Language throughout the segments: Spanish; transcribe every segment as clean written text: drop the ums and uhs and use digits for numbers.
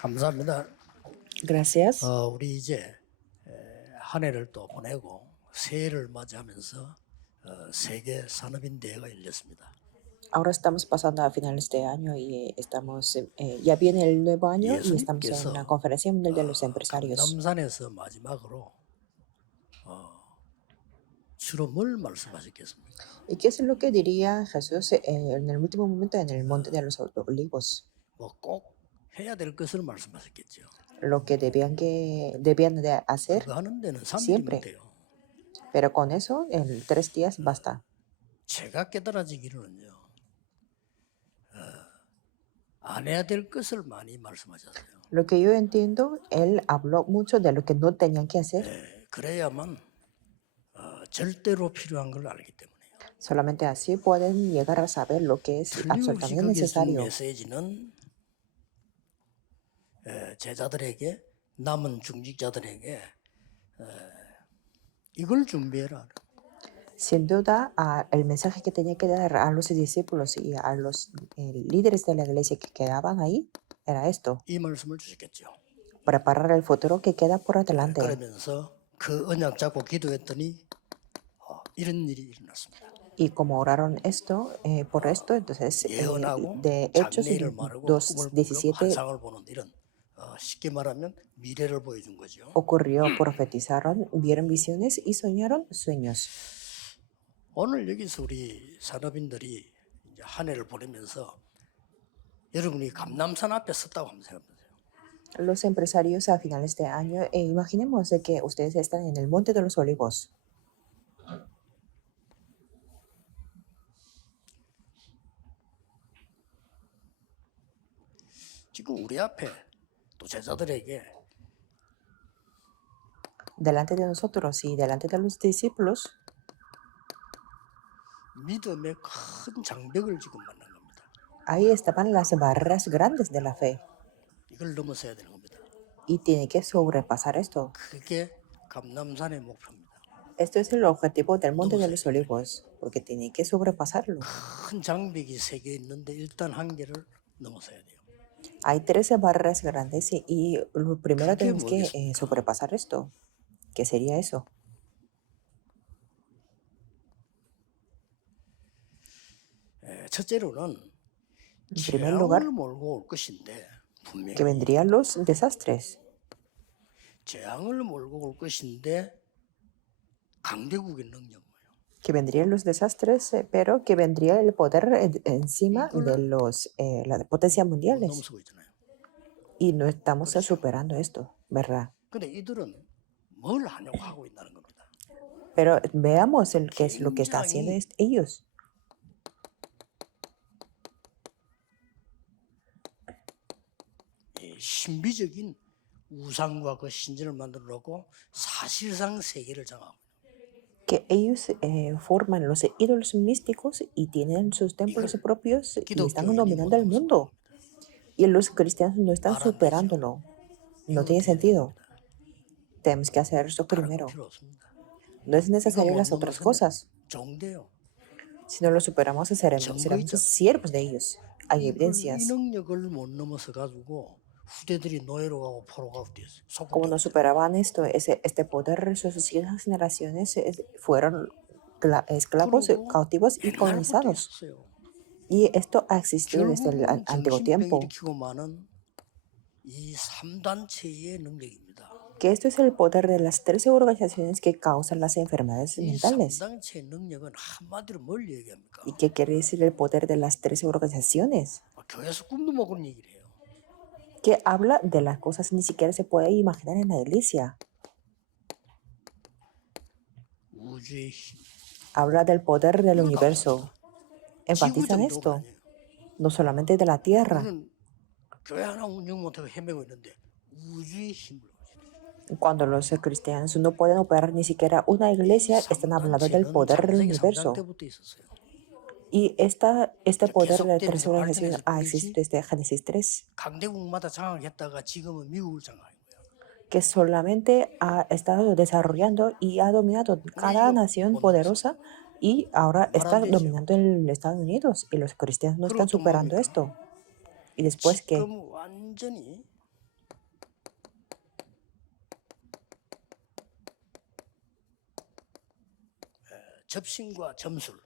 감사합니다. Gracias. 우리 이제 한 해를 또 보내고 새해를 맞이하면서 세계 산업인 대회가 열렸습니다. Ahora estamos pasando a finales de año y estamos, ya viene el nuevo año y estamos en la 예수님께서 Conferencia Mundial de los Empresarios. 감람산에서 마지막으로 주로 뭘 말씀하셨겠습니까? ¿Y qué es lo que diría Jesús en el último momento en el Monte de los Olivos? 꼭 해야 될 것을 말씀하셨겠죠. Lo que debían de hacer 그거 하는 데는 3일이면 siempre. 돼요. Pero con eso, en 3 días basta. 제가 깨달아지기로는요. 안 해야 될 것을 많이 말씀하셨어요. Lo que yo entiendo, él habló mucho de lo que no tenían que hacer. 그래야만 절대로 필요한 걸 알기 때문에요. Solamente así pueden llegar a saber lo que es 틀림없이 absolutamente 거기에 준 necesario. 메시지는 제자들에게 남은 중직자들에게 이걸 준비해라. Sin duda, el mensaje que tenía que dar a los discípulos y a los líderes de la iglesia que quedaban ahí era esto: 이 말씀을 주셨겠죠. preparar el futuro que queda por adelante. 그러면서 그 언약 잡고 기도했더니 이런 일이 일어났습니다. Y como oraron por esto, entonces 예언하고 de Hechos 장래일을 말하고 2:17 환상을 보는 일은 쉽게 말하면 미래를 보여준 거죠. ocurrió, profetizaron, vieron visiones y soñaron sueños. 오늘 여기서 우리 산업인들이 이제 한 해를 보내면서 여러분이 감람산 앞에 섰다고 한번 생각해보세요. Los empresarios a finales de año, imaginemos de que ustedes están en el Monte de los Olivos. 지금 우리 앞에 또 제자들에게 Delante de nosotros y delante de los discípulos, 믿음의 큰 장벽을 지금 만난 겁니다. ahí estaban las barreras grandes de la fe. 이걸 넘어서야 되는 겁니다. Y tiene que sobrepasar esto. 그게 감람산의 목표입니다. Esto es el objetivo del Monte de los Olivos, porque tiene que sobrepasarlo. 큰 장벽이 3개 있는데 일단 한 개를 넘어서야 돼요. Hay 13 barreras grandes y lo primero tenemos que sobrepasar esto. ¿Qué sería eso? 첫째로는 En primer lugar, 재앙을 몰고 올 것인데 분명히 que vendrían los desastres. 재앙을 몰고 올 것인데 강대국의 능력이에요. Que vendrían los desastres, pero que vendría el poder encima de las potencias mundiales. 넘어서고 있잖아요. Y no estamos superando esto, ¿verdad? 근데 이들은 뭘 하냐고 하고 있다는 겁니다. Pero veamos qué es lo que están haciendo ellos. 신비적인 우상과 그 신전을 만들어 놓고 사실상 세계를 장악하고 Que ellos forman los ídolos místicos y tienen sus templos propios y están dominando el mundo. Y los cristianos no están superándolo. No tiene sentido. Tenemos que hacer esto primero. No es necesario las otras cosas. Si no lo superamos, seremos siervos de ellos. Hay evidencias. 이 능력을 못 넘어서 가지고 후대들이 노예로 가고 포로 가고 됐어요. Como no superaban esto, este poder, sus siguientes generaciones fueron esclavos, cautivos y colonizados. Y esto ha existido desde el antiguo tiempo. 이 3단체의 능력입니다. Que esto es el poder de las 13 organizaciones que causan las enfermedades mentales. 3단체의 능력은 한마디로 뭘 얘기합니까? ¿Y qué quiere decir el poder de las 13 organizaciones? 교회에서 꿈도 못 꾸는 얘기를 해요. Que habla de las cosas ni siquiera se puede imaginar en la iglesia. 우주의 힘. Habla del poder del universo. Enfatizan esto. No solamente de la tierra. 교회 하나 운영 못하고 헤매고 있는데 우주의 힘을. Cuando los cristianos no pueden operar ni siquiera una iglesia, están hablando del poder del universo. Y este poder de 3 organizaciones ha existido desde Génesis 3. 강대국마다 장악했다가 지금은 미국을 장악한 거예요. Que solamente ha estado desarrollando y ha dominado cada nación poderosa y ahora está dominando el Estados Unidos. Y los cristianos no están superando esto. ¿Y después qué? 지금 완전히 접신과 점술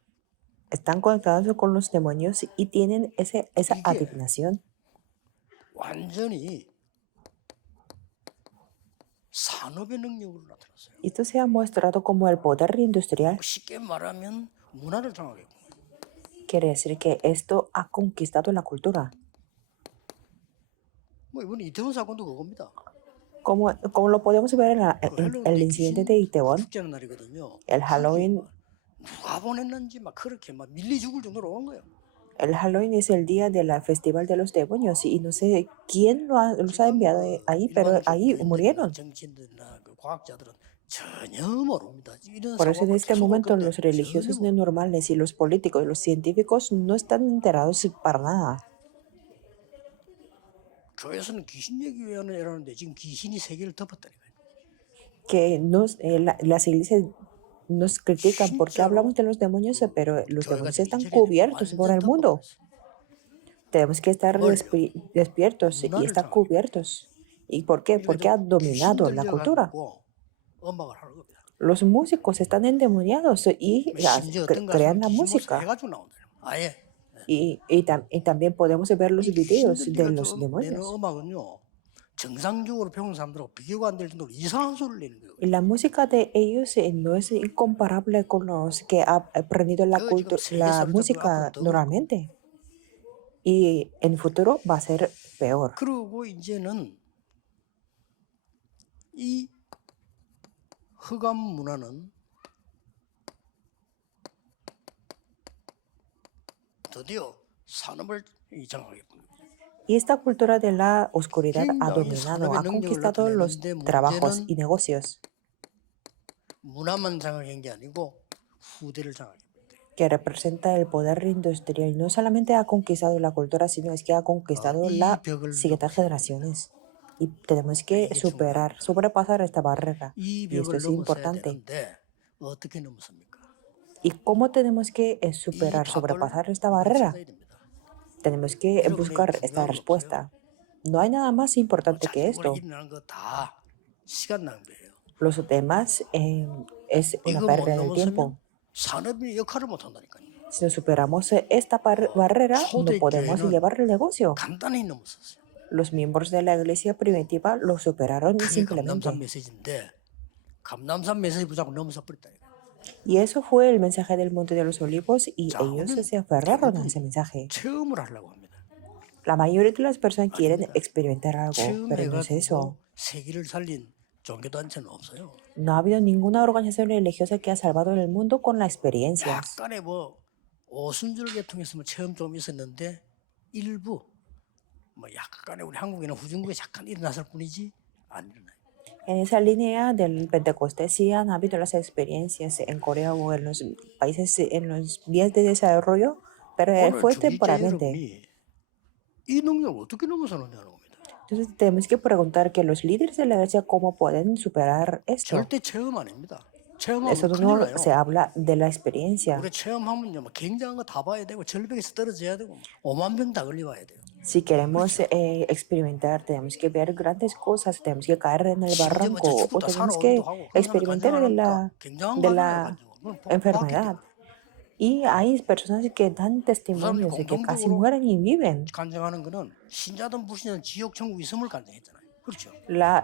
Están conectados con los demonios y tienen esa 이게 adivinación. 완전히 산업의 능력으로 나타났어요. Esto se ha mostrado como el poder industrial. 쉽게 말하면 문화를 장악했고 Quiere decir que esto ha conquistado la cultura. 뭐 이번 이태원 사건도 그겁니다. Como lo podemos ver en 그 el 헬로윈 때 incidente de 귀신 Itaewon, 축제하는 날이거든요. el 그게 Halloween. 뭐 누가 보냈는지 막 그렇게 막 밀리 죽을 정도로 온 거예요. El Halloween es el día del Festival de los Demonios y no sé quién los ha 지금 enviado ahí, pero 일반 ahí 교인들이나 murieron. 정치인들이나 그 과학자들은 전혀 모릅니다. 이런 Por eso en 사고가 este 계속 올 momento 건데 los 전혀 religiosos 모릅니다. normales y los políticos y los científicos no están enterados para nada. 교회에서는 귀신 얘기위원회 이러는데 지금 귀신이 세계를 덮었다니까요. Que las iglesias nos critican porque hablamos 진짜로 de los demonios, pero los 교회가 demonios 지금 están 이철이 되면 cubiertos por 완전 el mundo. 덮어버렸어. Tenemos que estar 뭘요? despiertos y 문화를 estar 장악해. cubiertos. ¿Y por qué? 그러니까 Porque ha 지금 귀신 dominado la cultura. 들려가지고 음악을 하는 겁니다. Los músicos están endemoniados y 심지어 어떤 crean 가수는 la 귀신 모습 música. 해가지고 나온다. 아예 Y también podemos ver los 이 videos 귀신 de 들리가 los 내는 demonios. 음악은요 정상적으로 배운 사람들하고 비교가 안 될 정도로 이상한 소리를 내는 거예요. Y la música de ellos no es incomparable con los que ha aprendido 그거 지금 세계 la 사로잡히고 앞으로 música 더 그럴 겁니다. normalmente. Y en futuro va a ser peor. 그리고 이제는 이 흑암 문화는 드디어 산업을 장악했군요. Y esta cultura de la oscuridad ha 굉장히 dominado, 산업의 ha 능력을 conquistado los 나타내는데 trabajos y 문제는 negocios 문화만 장악한 게 아니고 후대를 장악했어요. que representa el poder industrial. No solamente ha conquistado la cultura, sino es que ha conquistado 이 las 벽을 siguientes 넘어서야 됩니다. generaciones. Y tenemos que 이게 superar, 중요합니다. sobrepasar esta barrera. 이 Y esto 벽을 es 넘어서야 importante. 되는데 어떻게 넘었습니까? ¿Y cómo tenemos que 이 superar, 답을 sobrepasar esta 이번에 barrera? 찾아야 됩니다. Tenemos que 여러분에게 buscar esta 중요한 거 없어요. respuesta. No hay nada más importante que 자기 esto. 일어나는 거 다 시간 낭비예요. Los demás es una 이거 못 pérdida del tiempo. 넘어서면 산업이 역할을 못 한다니까요. Si no superamos esta barrera, no 초대 podemos 교회는 llevar el negocio. 간단히 넘었었어요. Los miembros de la iglesia primitiva lo superaron 그게 감남산 simplemente. 메시지인데 감남산 메시지 붙잡고 넘어서 버렸다니까. Y eso fue el mensaje del Monte de los Olivos y 자, ellos 우리는 se aferraron a 대부분 ese mensaje. 체험을 하려고 합니다. La mayoría de las personas quieren 아닙니다. experimentar algo, pero no es eso. 체험해가지고 세계를 살린 종교단체는 없어요. No ha habido ninguna organización religiosa que ha salvado el mundo con las experiencias. 약간의 뭐 오순절 계통에서 뭐 체험 좀 있었는데 일부 뭐 약간의 우리 한국이나 후중국에 잠깐 일어났을 뿐이지 안 일어나요. En esa línea del Pentecostés sí han habido las experiencias en Corea o en los países, en los vías de desarrollo, pero 오늘 fue 주기자 temporalmente. 여러분이 이 능력을 어떻게 넘어서느냐는 겁니다. Entonces tenemos que preguntar que los líderes de la iglesia cómo pueden superar esto. 절대 체험 아닙니다. 체험하면 Eso 큰일 no 나요. se habla de la experiencia. 우리 체험하면요, 뭐 굉장한 거 다 봐야 되고 절벽에서 떨어져야 되고 5만 병 다 걸려와야 돼요. Si queremos experimentar, tenemos que ver grandes cosas, tenemos que caer en el 심지어 뭐 barranco o 저축부터 tenemos 살아오기도 que 하고 그런 사람 experimentar de 간증하니까 굉장한 de 거 하나를 la 가지고 그건 보았기 enfermedad. 때문에 Y hay personas que dan 그 사람들이 testimonios de que casi 공통적으로 mueren y viven. 간증하는 거는 신자든 불신자든 지옥 천국 있음을 간증했잖아요. 그렇죠?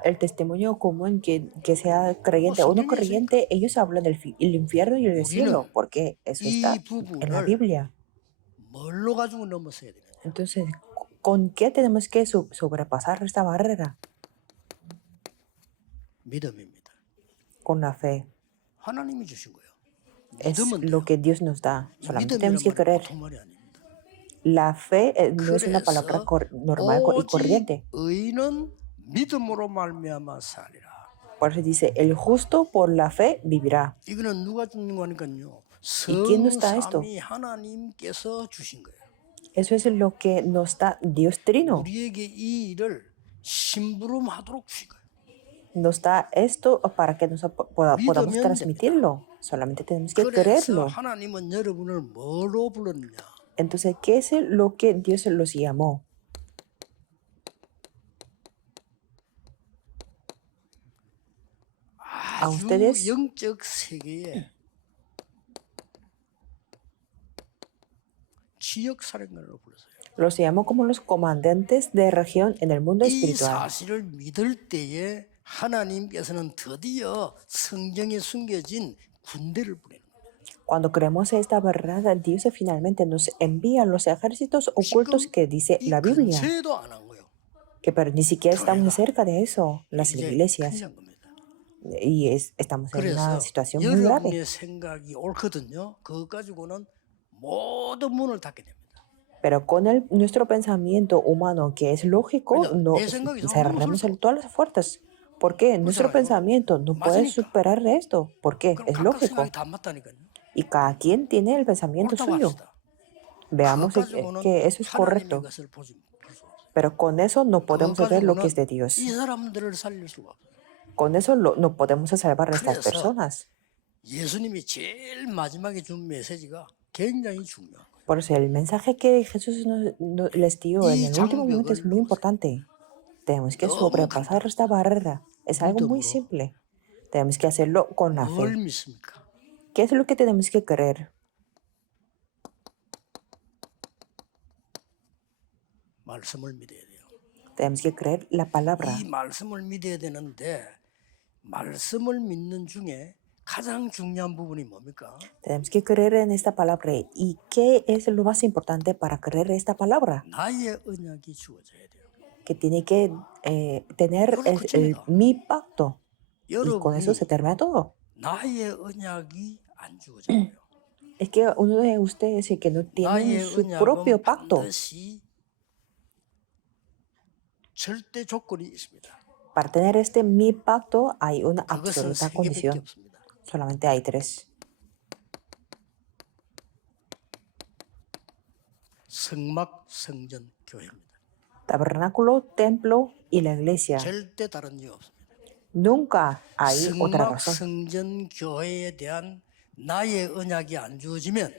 El testimonio común que sea creyente o no 성경에 있으니까 creyente, ellos hablan del el infierno y el cielo, 우리는 porque eso está 이 en la 부분을 Biblia. 뭘로 가지고 넘어서야 되냐? Entonces, ¿con qué tenemos que sobrepasar esta barrera? 믿음입니다. Con la fe. 하나님이 주신 거예요. Es 믿으면 lo 돼요. que Dios nos da. Solamente tenemos 믿음이란 que 말은 creer. 보통 말이 아닙니다. La fe no es una palabra 그래서 normal y 오직 corriente. 의인은 믿음으로 말미암아 살리라. Por eso dice, el justo por la fe vivirá. 이거는 누가 주는 거니까요. ¿Y quién nos da esto? 성삼위 하나님께서 주신 거예요. Eso es lo que nos da Dios Trino. 우리에게 이 일을 심부름하도록 주신 거예요. Nos da esto para que podamos 믿으면 transmitirlo. Solamente tenemos que 그래서 creerlo. 하나님은 여러분을 뭐로 불렀느냐? Entonces, ¿qué es lo que Dios los llamó? A 아주 ustedes 영적 세계에 지역 사령관으로 불렀어요. los llamo como los comandantes de región en el mundo 이 espiritual. 사실을 믿을 때에 하나님께서는 드디어 성경에 숨겨진 군대를 보내는 거예요. Cuando creemos esta verdad, Dios finalmente nos envía los ejércitos ocultos 지금 que dice 이 la Biblia, 근처에도 안 한 거예요. que pero ni siquiera estamos 교회가 cerca de eso, las 이제 큰일 iglesias, 난 겁니다. y estamos en una 그래서 situación muy grave. 여러분의 생각이 옳거든요. 그것 가지고는 모든 문을 닫게 됩니다. Pero con nuestro pensamiento humano, que es lógico, 왜냐? no 내 생각이 이상하면 cerraremos 넘어설 수 todas las puertas. ¿Por qué? Nuestro 그렇잖아요. pensamiento no puede 맞으니까. superar esto. ¿Por qué? 그럼 Es 각각 lógico. 생각이 다 맞다니까요. Y cada quien tiene el pensamiento 옳다고 suyo. 합시다. 그것 Veamos 가지고는 que eso es 하나님의 correcto. 것을 볼수 없어요. Pero con eso no 그것 podemos ver lo que es 가지고는 de Dios. 이 사람들을 살릴 수가 없어요. Con eso no podemos salvar a estas 그래서 personas. 예수님이 제일 마지막에 준 메시지가 굉장히 중요한 거예요. Por eso el mensaje que Jesús les dio en 이 el último momento es 장벽을 muy 넘으세요. importante. Tenemos que 너무 sobrepasar 간단합니다. esta barrera. Es algo muy 믿음으로 simple. Tenemos que hacerlo con la 뭘 fe. 믿습니까? ¿Qué es lo que tenemos que creer? 말씀을 믿어야 돼요. Tenemos que creer la palabra. 이 말씀을 믿어야 되는데 말씀을 믿는 중에 가장 중요한 부분이 뭡니까? Tenemos que creer en esta palabra. ¿Y qué es lo más importante para creer esta palabra? 나의 언약이 주어져야 돼요. Que tiene que tener 이걸로 끝입니다. mi pacto. Y con eso 여러분이 se termina todo. 나의 언약이 안 주어져요. Es que uno de ustedes que no tienen 나의 su propio 언약은 pacto. 반드시 절대 조건이 있습니다. Para tener mi pacto hay una 그것은 absoluta 세 개밖에 condición. 없습니다. Solamente hay tres. 성막, 성전, 교회입니다. Tabernáculo, templo y la iglesia. 절대 다른 이유 없습니다. Nunca hay otra 성막, razón. 성전, 교회에 대한 나의 언약이 안 주어지면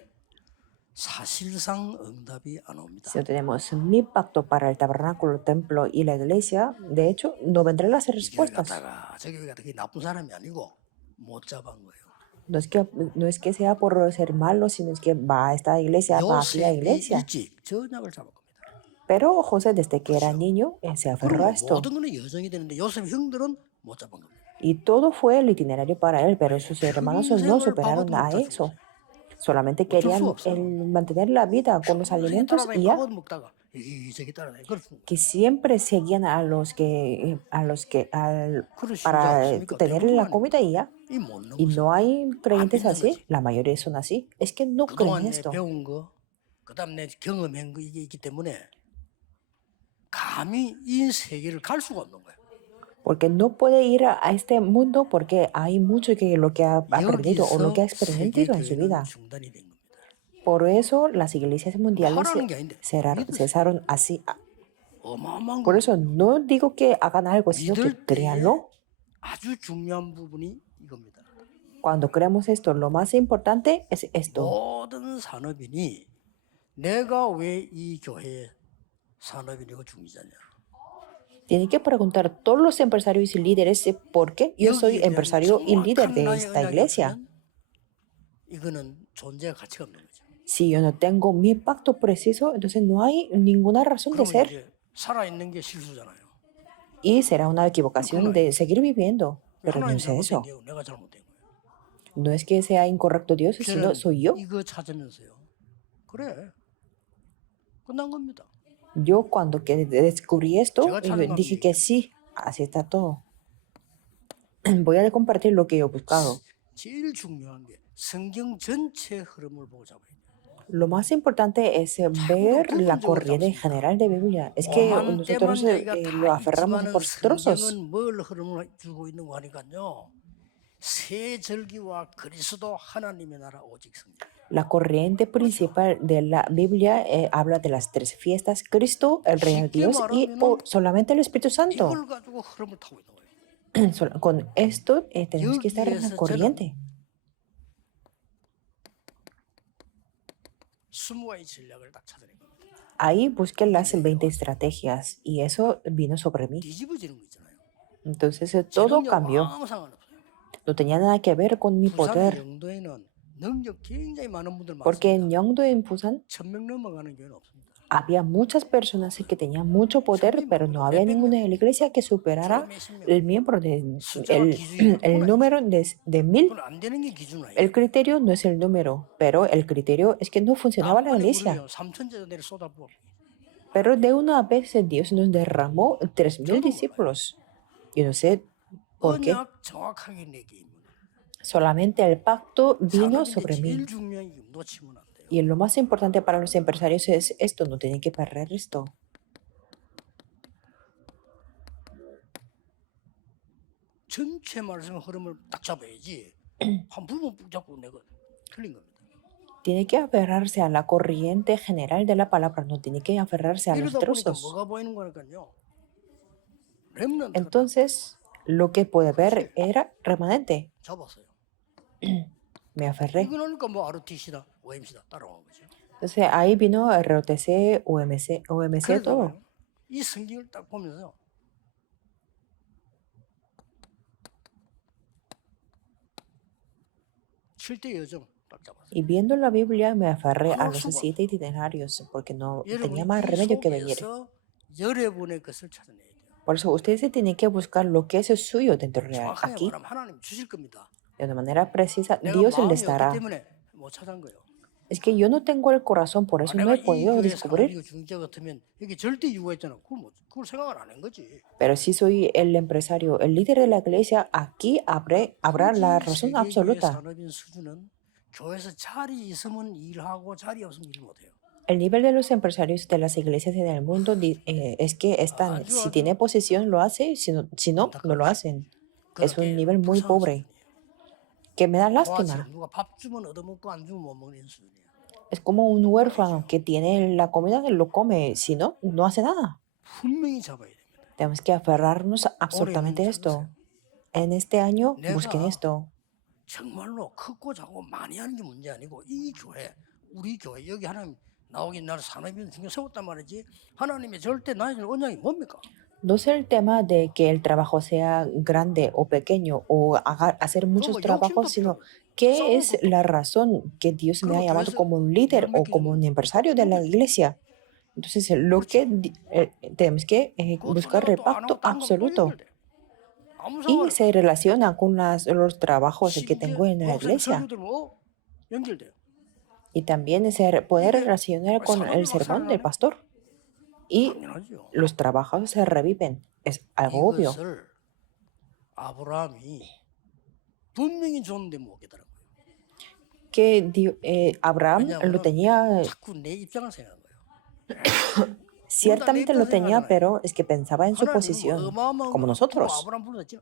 사실상 응답이 안 옵니다. Si no tenemos mi pacto para el tabernáculo, templo y la iglesia, de hecho, no vendrán las 이 교회 respuestas. 갔다가 저 교회 갔다가 나쁜 사람이 아니고 못 잡은 거예요. No es que sea por ser malo, sino es que va a esta iglesia, va a aquella 요셉이 iglesia. 일찍 저 언약을 잡은 겁니다. Pero José, desde que era niño, se aferró a 그럼 esto. 모든 거는 여정이 되는데 요셉 형들은 못 잡은 겁니다. Y todo fue el itinerario para él, pero sus hermanos no 평생을 superaron 밥도 a 못 eso. 잡고 Solamente 어쩔 수 querían 없어요. mantener la vida con los 평생 alimentos 따라다니 y ya. 밥은 먹다가 저기 따라다니 그렇습니다. Que siempre seguían 그러시지 para 않습니까? tener 대부분 la 아닙니까? comida y ya. 이 못 Y 넘어서 no hay creyentes 믿는 así, 거지. la mayoría son así. Es que no creen 그동안 내 esto. 배운 거, 그다음 내 경험한 거 이게 있기 때문에 감히 이 세계를 갈 수가 없는 거예요. Porque no puede ir a este mundo porque hay mucho que lo que ha aprendido o lo que ha 여기서 세계 experimentado en su 교회는 vida. 중단이 된 겁니다. Por eso las iglesias mundiales 하라는 게 아닌데 믿으세요. cesaron así. 어마어마한 Por 겁니다. eso no digo que hagan algo, sino que 믿을 때에 créanlo. 아주 중요한 부분이 이겁니다. Cuando creemos esto, lo más importante es esto. 모든 산업인이 내가 왜 이 교회의 산업인이고 중지자냐. Tienen que preguntar todos los empresarios y líderes por qué yo soy 여기에 대한 empresario y líder 정확한 de 나의 esta 언약이 iglesia. 없으면 이거는 존재가 가치가 없는 거죠. Si yo no tengo mi pacto preciso, entonces no hay ninguna razón de 그러면 ser 이제 살아있는 게 실수잖아요. y será una equivocación de seguir viviendo. Pero no 하나님 es eso. 잘못된 게 내가 잘못된 거예요. No es que sea incorrecto Dios, sino 저는 soy yo. 이거 찾으면서요. 그래. 끝난 겁니다. Yo cuando que descubrí esto, 제가 찾은 건 dije 이게 que sí, así está todo. Voy a compartir lo que yo he buscado. 제일 중요한 게 성경 전체 흐름을 보고 잡아야 돼요. Lo más importante es ver la corriente general de Biblia. Es que 오만 nosotros 때만 얘기가 lo 다 aferramos 있지만은 por trozos. 성경은 뭘 흐름을 주고 있는 거 하니까요. 새 절기와 그리스도 하나님의 나라 오직 성령. La corriente principal de la Biblia habla de las tres fiestas, Cristo, el Rey de Dios y solamente el Espíritu Santo. 이걸 가지고 흐름을 타고 있는 거예요. Con esto tenemos que estar en la 여기에서 corriente. 20가지 전략을 딱 찾아낸 겁니다. Ahí busqué las 20 estrategias y eso vino sobre mí. 뒤집어지는 거 있잖아요. Entonces todo 재능력 cambió. 아무 상관없어요. no tenía nada que ver con mi 부산 poder, 영도에는 능력 굉장히 많은 분들 porque en 많습니다. Yeongdo, en Busan, 1000명 넘어가는 교회는 없습니다. había muchas personas que tenían mucho poder, 천명이 pero no 뭡니까? había 몇백 ninguna 명. iglesia que 주로 superara 몇십 명. el miembro de 숫자가 기준이에요. 그건 el 아니죠. número de 1000. 그건 안 되는 게 기준 El 아니에요. criterio no es el número, pero el criterio es que no funcionaba la 나만의 iglesia. 물을요 3천제자들이 쏟아부어. Pero de una vez Dios nos derramó 3000 저도 몰라요. discípulos. Yo no sé por qué. 언약 정확하게 내게 임무는. Solamente el pacto vino 산업인데 sobre mí. 제일 중요한 게 놓치면 안 돼요. Y lo más importante para los empresarios es esto, no tienen que perder esto. 전체 말씀의 흐름을 딱 잡아야지. 한 부분 붙잡고 내가 틀린 겁니다. Tiene que aferrarse a la corriente general de la palabra, no tiene que aferrarse a los 이러다 보니까 trozos. 뭐가 보이는 거니까요. 렘넌트가 Entonces, lo que puede ver era remanente. 잡았어요. Me aferré. 이거 나니까 뭐 ROTC다, OMC다 따라온 거죠. Entonces ahí vino ROTC, OMC, 그래서 todo. 이 성경을 딱 보면서 칠대 여정 딱 잡았어요. Y viendo la Biblia me aferré a 아무 los 수가 7 itinerarios porque no tenía 여러분이 más 이 remedio que venir. 속에서 여러분의 것을 찾아내야 돼요. Por eso ustedes se tienen que buscar lo que es suyo dentro de 정확하게 aquí. 말하면 하나님 주실 겁니다. De una manera precisa, 내가 Dios 마음이 les 없기 dará. 때문에 못 찾은 거예요. Es que yo no tengo el corazón, por 아, eso no 내가 he 이 podido 교회 descubrir. 사람이고 중재 같으면 여기 절대 유가 있잖아. 그걸 생각을 안 한 거지. Pero si soy el empresario, el líder de la iglesia, aquí habrá la 굳이 razón 세계교회 absoluta. 산업인 수준은 교회에서 자리 있으면 일하고 자리 없으면 일 못해요. El nivel de los empresarios de las iglesias en el mundo es que están, 아주 si 아주 tiene posición lo hace, si no, no lo 안타깝죠. hacen. Es un 그렇게 nivel muy 불쌍한 pobre, 수준이에요. que me da 도화처럼 lástima. 누가 밥 주면 얻어먹고 안 주면 못 먹는 수준이에요. Es como un huérfano que tiene la comida, lo come, si no, no hace nada. 분명히 잡아야 됩니다. Tenemos que aferrarnos 올해 눈 absolutamente a esto. 찾으세요. En este año busquen 내가 esto. 정말로 크고 작고 많이 하는 게 문제 아니고 이 교회, 우리 교회 여기 하나님 나오긴 나를 산업인 중에 세웠단 말이지. 하나님의 절대 나의 언약이 뭡니까? No es el tema de que el trabajo sea grande o pequeño o hacer muchos 그거 욕심도 trabajos, 필요 sino 없고 qué 싸울 es 것도 la 없고 razón que Dios me ha 그리고 llamado 교회에서 como un líder 일을 o 맡기는 como un 건 empresario de la 힘들죠. iglesia. Entonces, lo que 그렇지. tenemos que 그것도 buscar 내가 el 또 안 하고 pacto 딴 거면 또 absoluto. 연결돼. 아무 Y 상관없어. se relaciona con los trabajos que 심지어 tengo en la 목사님 iglesia. 설교 들으면 연결돼요. Y también se puede 이게 relacionar con 산업이 el 막 sermón del 살아나네? pastor. Y 당연하죠. los trabajos se reviven. Es algo obvio. 이것을 아브라함이 분명히 줬는데 못 깨달은 거예요. Que Abraham lo 왜냐하면 tenía, 자꾸 내 입장을 생각한 거예요. 우리 다내 ciertamente 입장 lo tenía, 생각하잖아요. pero es que pensaba en su 하나님은 뭐 posición, 어마어마한 como 거 두고 nosotros. 아브라함 불렀지.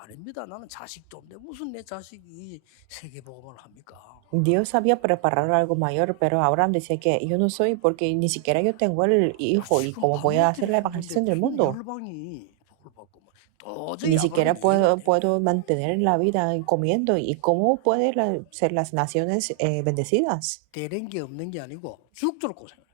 아닙니다. 나는 자식도 없는데 무슨 내 자식이 세계복음을 합니까? Dios había preparado algo mayor, pero Abraham decía que yo no soy porque ni siquiera yo tengo el hijo y 지금 cómo voy a hacer 방울길 la 했는데 evangelización del 무슨 mundo. 열방이 복을 받고 뭐 도저히 Ni 아브라함이 siquiera 이해가 안 되는 puedo 거예요. mantener la vida comiendo y cómo pueden ser las naciones bendecidas. 되는 게 없는 게 아니고 죽도록 고생을 해요.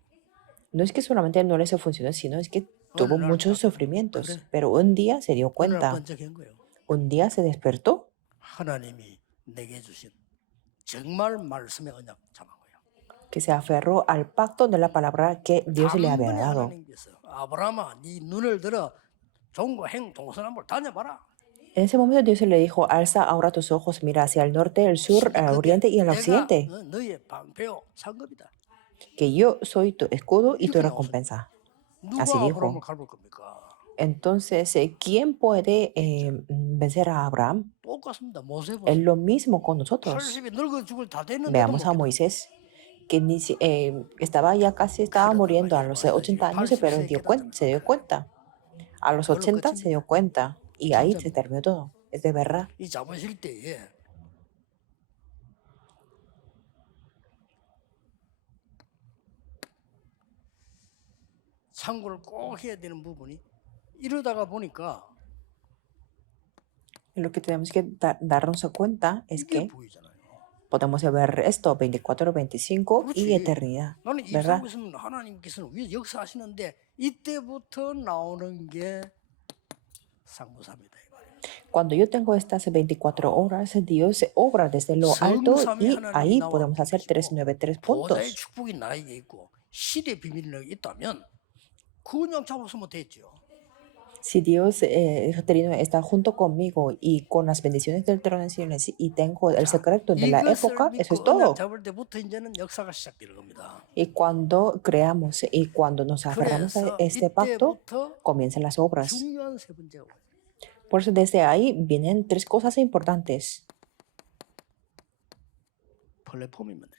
No es que solamente no les funcionó, sino es que 어느 tuvo 날 muchos 딱 sufrimientos, 그래 pero un día se dio 어느 날 cuenta, 번쩍한 거예요. un día se despertó. 하나님이 내게 주신 정말 말씀의 언약 잡은 거예요. Que se aferró al pacto de la palabra que Dios le había 단번에 dado. 하나님께서 아브라함아 네 눈을 들어 종과 행 동서남북을 다녀봐라. En ese momento Dios le dijo, alza ahora tus ojos, mira hacia el norte, el sur, el 그게 oriente y el 내가 occidente, 너의 방패요 상급이다. que yo soy tu escudo y tu 이렇게 나오셨죠. recompensa. 누가 Así 아브라함을 dijo. 갈볼 겁니까? Entonces, ¿quién puede vencer a Abraham? 똑같습니다. 모세 Es 보세요. lo mismo con nosotros. 80에 늙어 죽을 다 됐는데도 Veamos 못 a 깨달은 거예요. Moisés, que estaba ya casi estaba 그러다가 muriendo a 이제 los 와서 80 지금 años, pero 80세에 se dio 깨닫잖아요. cuenta. A los 그걸로 80 se dio 끝입니다. cuenta y ahí se 진짜입니다. terminó todo. Es de verdad. 이 잡으실 때에 참고를 꼭 해야 되는 부분이 이러다가 보니까 Lo que tenemos que darnos cuenta es 이게 que 보이잖아요. podemos ver esto 24, 25 y 그렇지. eternidad, 나는 이 ¿verdad? 상황에서는 하나님께서는 왜 역사하시는데 이때부터 나오는 게 상부사입니다. 이 말이에요. Cuando yo tengo estas 24 horas, Dios obra desde lo alto 성삼위 y 하나님이 ahí 나와 podemos 함께 hacer 계시고 393 보좌의 puntos. 축복이 나에게 있고 시대의 비밀이 내게 있다면 그냥 잡았으면 됐죠. Si Dios Trino está junto conmigo y con las bendiciones del trono de cielos y tengo el 자, secreto de la 이것을 época, eso es 믿고 언약 todo. 잡을 때부터 이제는 역사가 시작되는 겁니다. Y cuando creamos y cuando nos aferramos a 그래서 este pacto, 이때부터 comienzan las obras. 중요한 세 번째가 와요. Por eso desde ahí vienen 3 cosas importantes. 플랫폼입니다.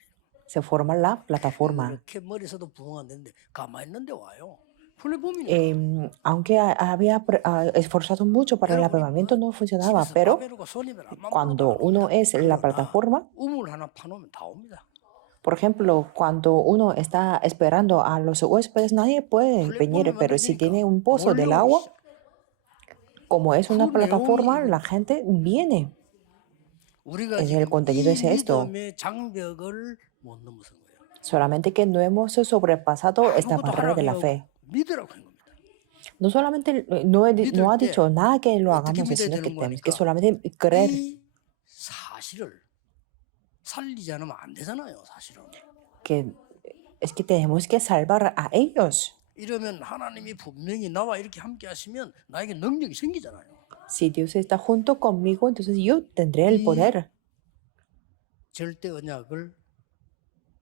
Se forma la plataforma. 그렇게 머리에서도 부흥 안 되는데 가만히 있는데 와요. 플랫폼이니까. Aunque había esforzado mucho para el avivamiento, no funcionaba, 집에서 pero 밥 해놓고 손님을 안 cuando uno es la plataforma, 우물 하나 파놓으면 다 옵니다. por ejemplo, cuando uno está esperando a los huéspedes, nadie puede venir, pero si tiene un pozo del agua, como es una plataforma, la gente viene. 우리가 En 지금 el contenido 이 es esto. 믿음의 장벽을 못 넘어선 거예요. Solamente que no hemos sobrepasado esta 아무것도 barrera de la 하라고 fe. 믿으라고 한 겁니다. No solamente no ha dicho nada que lo 어떻게 hagamos, 믿어야 sino que 되는 tenemos que 거니까 solamente creer. 이 사실을 살리지 않으면 안 되잖아요, 사실은. Que es que tenemos que salvar a ellos. 이러면 하나님이 분명히 나와 이렇게 함께 하시면 나에게 능력이 생기잖아요. Si Dios está junto conmigo, entonces yo tendré el poder. 절대 언약을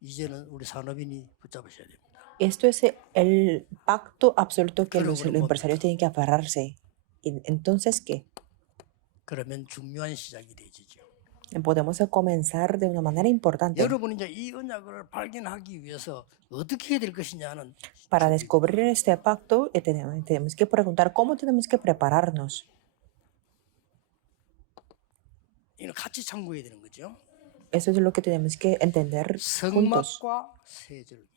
이제는 우리 산업인이 붙잡으셔야 됩니다. Esto es el pacto absoluto que los 그러면 empresarios tienen que aferrarse. Y entonces, ¿qué? 그러면 중요한 시작이 되지죠. Podemos comenzar de una manera importante. 여러분이 이제 이 언약을 발견하기 위해서 어떻게 해야 될 것이냐는 Para descubrir este pacto, tenemos que preguntar cómo tenemos que prepararnos. 이는 같이 참고해야 되는 거죠. Eso es lo que tenemos que entender juntos. 성막과 세절기.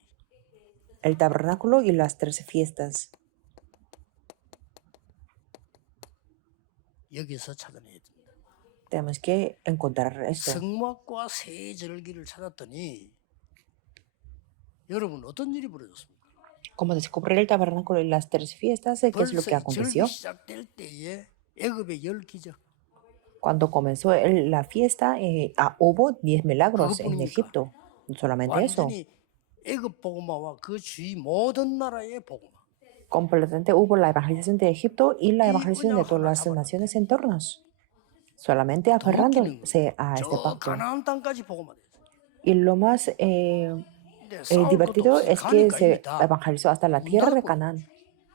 El tabernáculo y las 3 fiestas. 여기서 찾아내야 됩니다. Tenemos que encontrar esto. 성막과 세절기를 찾았더니 여러분 어떤 일이 벌어졌습니까? Como descubrir el tabernáculo y las 3 fiestas, ¿qué es lo 벌써 que 이 절기 aconteció? 시작될 때에 애굽의 10기적 Cuando comenzó la fiesta, hubo 10 milagros en 그것뿐입니까? Egipto. No solamente eso. 완전히 애굽 복음화와 그 주위 모든 나라의 복음화. Completamente hubo la evangelización de Egipto y la Y evangelización de todas las naciones en tornos. Solamente aferrándose a este 저 pacto. 가나안 땅까지 복음화됐어요. Y lo más 근데 싸울 것도 divertido 없이 es que 가니까 se 이미 다 evangelizó hasta la tierra de Canaán.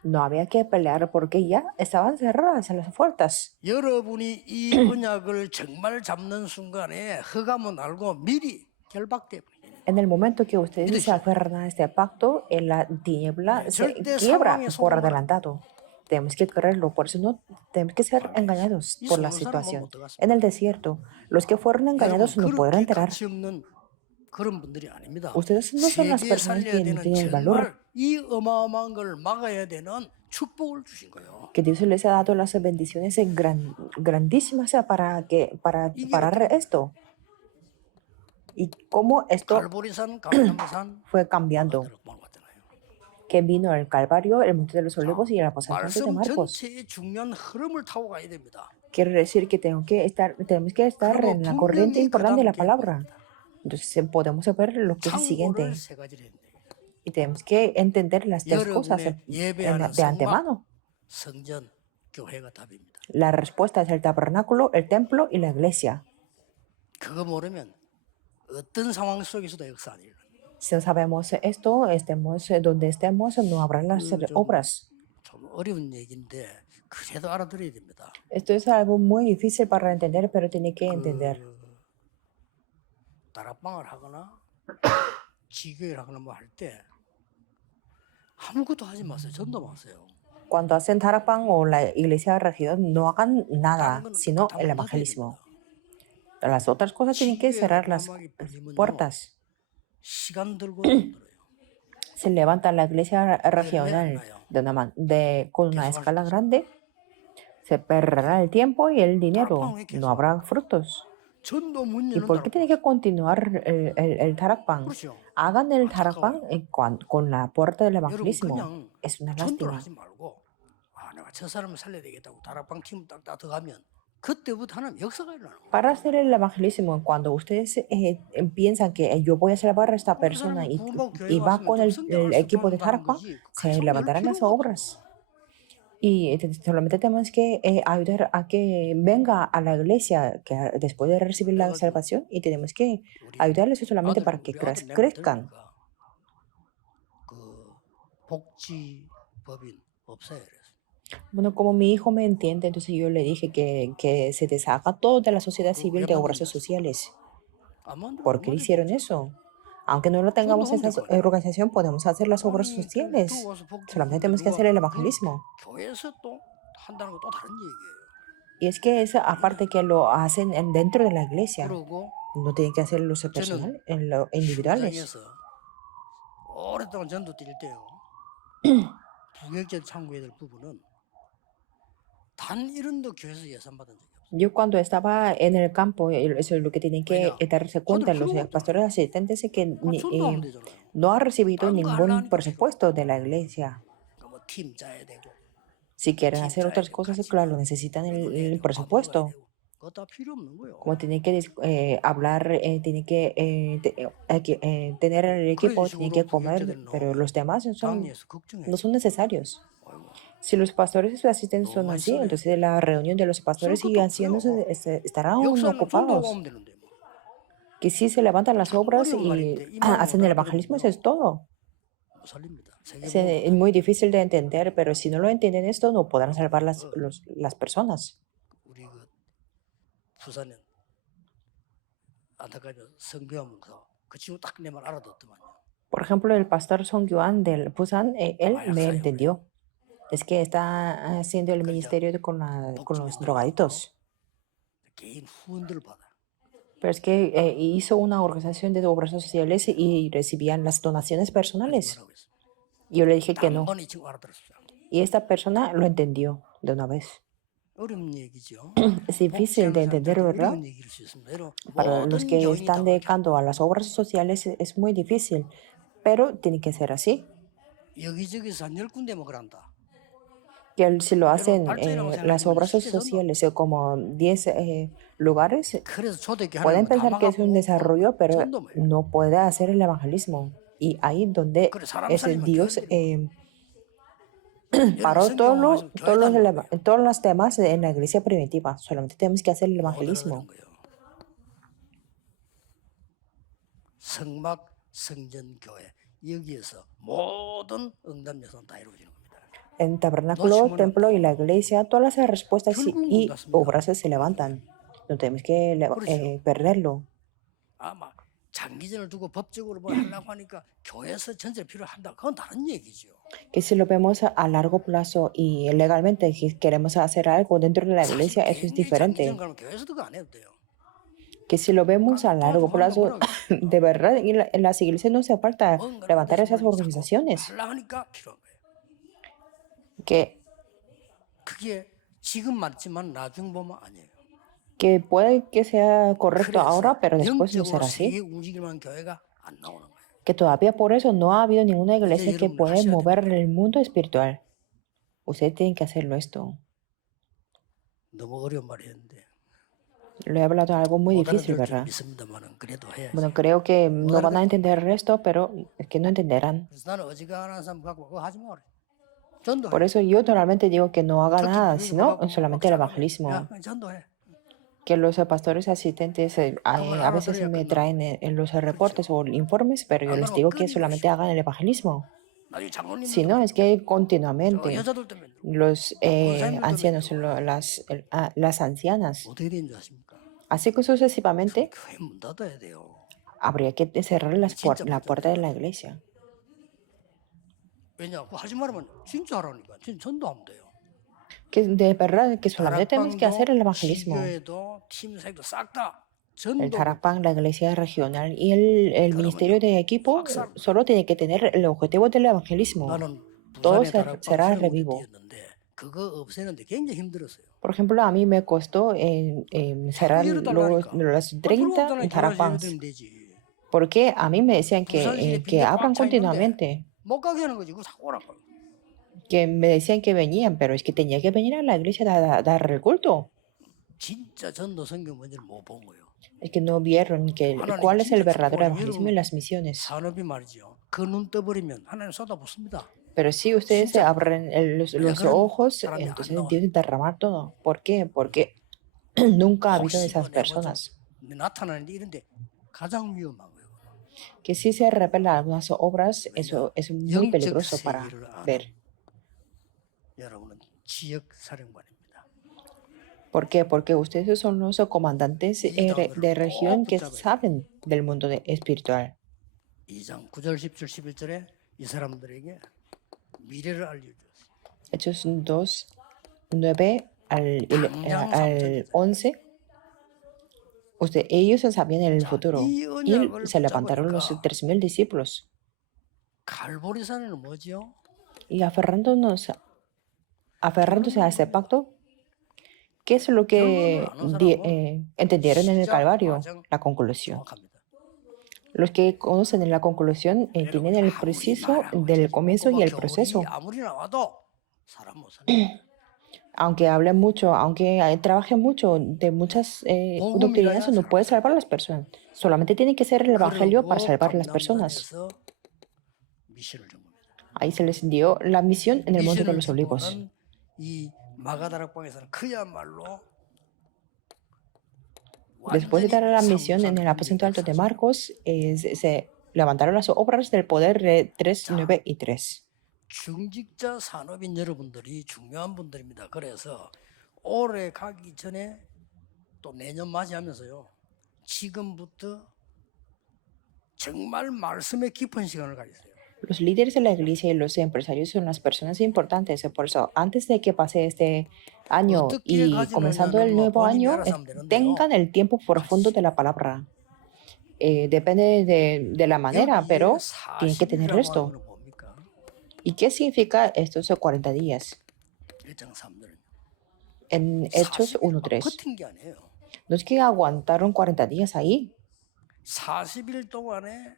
No había que pelear porque ya estaban cerradas las puertas. 여러분이 이 언약을 정말 잡는 순간에 흑암은 알고 미리 결박돼 버려요. En el momento que ustedes se aferran a este pacto, en la tiniebla se quiebra por adelantado. Tenemos que creerlo, por eso no tenemos que ser engañados por la situación. En el desierto, los que fueron engañados no podrán entrar. 가치 없는 그런 분들이 아닙니다. Ustedes no son las 세계에 personas 살려야 que no 되는 tienen valor. 정말 이 어마어마한 걸 막아야 되는 축복을 주신 거예요. Que Dios les ha dado las bendiciones grandísimas para parar esto. Y cómo esto 갈보리산, 감람산 fue cambiando. 왔잖아요. Que vino el Calvario, el Monte de los Olivos y el aposento de 말씀 Marcos. 전체의 중요한 흐름을 타고 가야 됩니다. Quiere decir que tenemos que estar en la corriente importante de la palabra. Entonces podemos ver lo que es el siguiente. 참고를 세 가지를 했는데 Y tenemos que entender las 3 cosas 여러분의 예배하는 de antemano. 성전, 교회가 답입니다. La respuesta es el tabernáculo, el templo y la iglesia. 그거 모르면 어떤 상황 속에서도 역사 안 일어나요. Si no sabemos esto, estemos donde estemos, no habrá las obras. 좀 어려운 얘기인데 그래도 알아들어야 됩니다. Esto es algo muy difícil para entender, pero tiene que entender. 다락방을 하거나 지교회를 하거나 뭐 할 때 아무것도 하지 마세요. 전도 마세요. Cuando hacen Tarapán o la iglesia de región, no hagan nada, sino el evangelismo. Las otras cosas tienen que cerrar las puertas. 시간 들고 만들어요. Se levanta la iglesia regional con una escala grande, se perderá el tiempo y el dinero, no habrá frutos. 전도 문 ¿Y 여는 por qué tiene que continuar el Tarakpan? 그렇죠. Hagan el Tarakpan con la puerta del 여러분 evangelismo. 그냥 Es una 전도를 lástima. 하지 말고 내가 저 사람을 살려야 되겠다고 다락방 팀 딱 들어가면 그때부터 하나님 역사가 일어나는 거예요. Para hacer el evangelismo, cuando ustedes piensan que yo voy a salvar a esta 그 persona 사람이 구원받고 교회 y va 왔으면 con 좀 el 성장할 수 equipo de 있다는 Tarapang, 거지. 큰 se 소리 낼 levantarán las 필요가 obras. 없거든요. Y solamente tenemos que ayudar a que venga a la iglesia que después de recibir la 그래가지고 salvación y tenemos que 우리 ayudarles solamente para 아들은 que 우리 아들 내 말 crezcan. 들으니까 그 복지법인 없어요. 그래서 Bueno, como mi hijo me entiende, entonces yo le dije que se deshaga todo de la sociedad 그거 civil 왜 de obras 만드는지 아십니까? sociales. 안 만들어 ¿Por qué hicieron 되겠죠. eso? Aunque no lo 전도 tengamos 하면 esa 될 거 아니에요. organización, podemos hacer las obras 아니 sociales. 들어와서 Solamente 복지법인데 tenemos que 누가 hacer el 그 evangelismo. 교회에서 또 한다는 거 또 다른 얘기예요. Y es que esa, aparte que lo hacen dentro de la iglesia, 그러고 no tienen que hacerlo 저는 personal, en lo individuales. 현장에서 오랫동안 전도 뛸 때요. 부격적 참고해야 될 부분은 단 1원도 교회에서 예산 받은 적이 없어요. Yo cuando estaba en el campo, eso es lo que tienen que 왜냐? darse cuenta 그들 los 필요가 없잖아요. pastores asistentes, es que 그럼 전도하면 되잖아요. no ha recibido 딴 거 하려 ningún 하니까 필요가 presupuesto de la iglesia. 뭐 팀 짜야 되고 Si quieren 팀 hacer 짜야 otras 되고 cosas, 같이 claro, necesitan 이거 el 내야 되고 밥 먹어야 presupuesto. 되고 그거 다 필요 없는 거예요. Como tienen que hablar, tienen que tener el 그런 equipo, tienen que 식으로 comer, 부격자들이 pero 나오면 los demás 당에서 걱정해요. no son necesarios. 아이고, Si los pastores y sus asistentes 너무 son 많이 así, 써야 돼. entonces la reunión de los 쓸 pastores y 것도 ancianos 없어요. estarán 역사는 전도하고 ocupados. 하면 되는데 뭐. Que sí se levantan las 참 obras 어려운 y 말인데 이 말 못 hacen el evangelismo, eso es 알아들으면요 todo. 못 살립니다. 세계 Es muy difícil de entender, pero si no lo entienden esto, no podrán salvar las personas. 우리 그 부산에 안타깝게 성교한 목사 그 친구 딱 내 말 알아듣더만요. Por ejemplo, el pastor Song Yuan del Busan, él 아, me 약사예요. entendió. Es que está haciendo el 그러니까 ministerio con los drogaditos. 개인 후원들을 받아. Pero es que hizo una organización de obras sociales y recibían las donaciones personales. 거짓말하고 있어. Yo le dije que no. 단번에 이 친구 알아들었어요. Y esta persona lo entendió de una vez. 어려운 얘기죠. Es difícil de entender, ¿verdad? 어려운 얘기일 수 있습니다. 여러분, Para los 모든 que 교인이 están 다 그렇게 dedicando a las obras sociales es muy difícil, pero tiene que ser así. 여기저기서 한 10군데 먹으란다. Que si lo hacen 발전이라고 las 생각하면 obras 실제 전도. sociales como 10 lugares, 그래서 초대교회 pueden 하나님은 pensar que es un 감화하고 desarrollo, pero 전도 뭐예요? no puede hacer el evangelismo. Y ahí donde 그래 사람 es 살리면 Dios 교회들이 paró 여러분 성경을 todos 교회 다니는 거예요. todos los temas en la iglesia primitiva. Solamente tenemos que hacer el 못 evangelismo. 알아듣는 거예요. 성막, 성전, 교회 여기에서 모든 응답 예산 다 이루어지는 겁니다. En tabernáculo, templo y la iglesia, todas las respuestas y obras se levantan. No tenemos que perderlo. 아마 장기전을 두고 법적으로 뭘 하려고 하니까 교회에서 전제를 필요한다. 그건 다른 얘기죠. Que si lo vemos a largo plazo y legalmente que queremos hacer algo dentro de la iglesia, eso es diferente. 장기전 가면 교회에서도 그거 안 해도 돼요. Que si lo vemos a largo plazo, de verdad, en las iglesias no hace falta levantar esas organizaciones. 하려고 하니까 필요한 거예요. Que 그게 지금 맞지만 나중 보면 아니에요. puede que sea correcto ahora, pero después no será 영적으로 así. 세계 움직일 만한 교회가 안 나오는 거예요. Que todavía por eso no ha habido ninguna iglesia que pueda mover el mundo espiritual. Usted tiene que hacerlo esto. 너무 어려운 말이었는데. Lo he hablado algo muy difícil, ¿verdad? 믿습니다만은 그래도 해야지. Bueno, creo que no van a entender esto, pero es que no entenderán. 그래서 나는 어지간한 사람 갖고 그거 하지 마라. 전도해. Por eso yo normalmente digo que no haga 특히 nada, 교회 sino 가고 solamente el 야, evangelismo. 전도해. Que los pastores asistentes a veces me traen en los reportes o informes, pero yo les digo que solamente hagan el evangelismo. 나중에 장로님들 Si no, es que continuamente 여자들 때문에 los ancianos, las ancianas, 어떻게 되는 줄 아십니까? así que sucesivamente, 교회 문 닫아야 돼요. habría que cerrar la puerta de la iglesia. 왜냐? 그거 하지 말으면 진짜 하라니까. 진짜 전도하면 돼요. Que de verdad que solamente tenemos que hacer el evangelismo. 시교회도 팀사역도 싹 다 El 전도. Tarapang, la iglesia regional y el ministerio de equipo solo tiene que tener el objetivo del evangelismo. 나는 Todo 부산에 다락방 será 새로운 revivo. 데 뛰었는데 그거 없애는데 굉장히 힘들었어요. Por ejemplo, a mí me costó cerrar los 30 Tarapangs, porque a mí me decían que abran continuamente, 못 가게 하는 거지. 그거 자꾸 오라고. que me decían que venían, pero es que tenía que venir a la iglesia a dar el culto. 진짜 전도 성경 뭔지를 못 본 거예요. Es que no vieron 하나님 cuál es el 진짜 verdadero 축복을 evangelismo y las misiones. 산업이 말이죠. 그 눈 떠버리면 하나님 쏟아붓습니다. Pero si ustedes se 진짜로. abren los 그런 ojos, 사람이 안 entonces 나와요. Dios va a derramar todo. ¿Por qué? Porque nunca ha habido 혹시 esas 내가 personas. 좀 나타나는데 이런데 가장 위험한 거예요. Que si se revelan algunas obras, eso es muy 영적 peligroso para 세계를 아는 ver. 여러분은 지역 사령관입니다. ¿Por qué? Porque ustedes son los comandantes de región que saben del mundo espiritual. 2장 9절, 10절, 11절에 이 사람들에게 미래를 알려주었어요. Hechos 2, 9 al 11. Ellos sabían el futuro y se levantaron los 3,000 discípulos. 갈보리산에는 뭐죠? Y aferrándose a ese pacto, ¿qué es lo que entendieron en el Calvario? La conclusión. 정확합니다. Los que conocen en la conclusión tienen el preciso del comienzo y el proceso. 아무리 나와도 사람 못 살려. Aunque hable mucho, aunque trabaje mucho de muchas doctrinas, no puede salvar a las personas. Solamente tiene que ser el evangelio para salvar a las personas. 미션을 준 겁니다. Ahí se les dio la misión en el Monte de 미션을 los Olivos. 주고는 이 마가다락방에서는 그야말로 Después de dar la misión en el aposento alto de Marcos, se levantaron las obras del poder de 3, 9 y 3. 중직자 산업인 여러분들이 중요한 분들입니다. 그래서 올해 가기 전에 또 내년 맞이하면서요. 지금부터 정말 말씀의 깊은 시간을 가지세요. Los líderes de la iglesia y los empresarios son las personas importantes. Por eso, antes de que pase este año y comenzando el nuevo año, tengan el tiempo profundo de la palabra. Depende de la manera, pero tienen que tener esto. ¿Y qué significa estos 40 días? En Hechos 1:3. No es que aguantaron 40 días ahí. 40일 동안에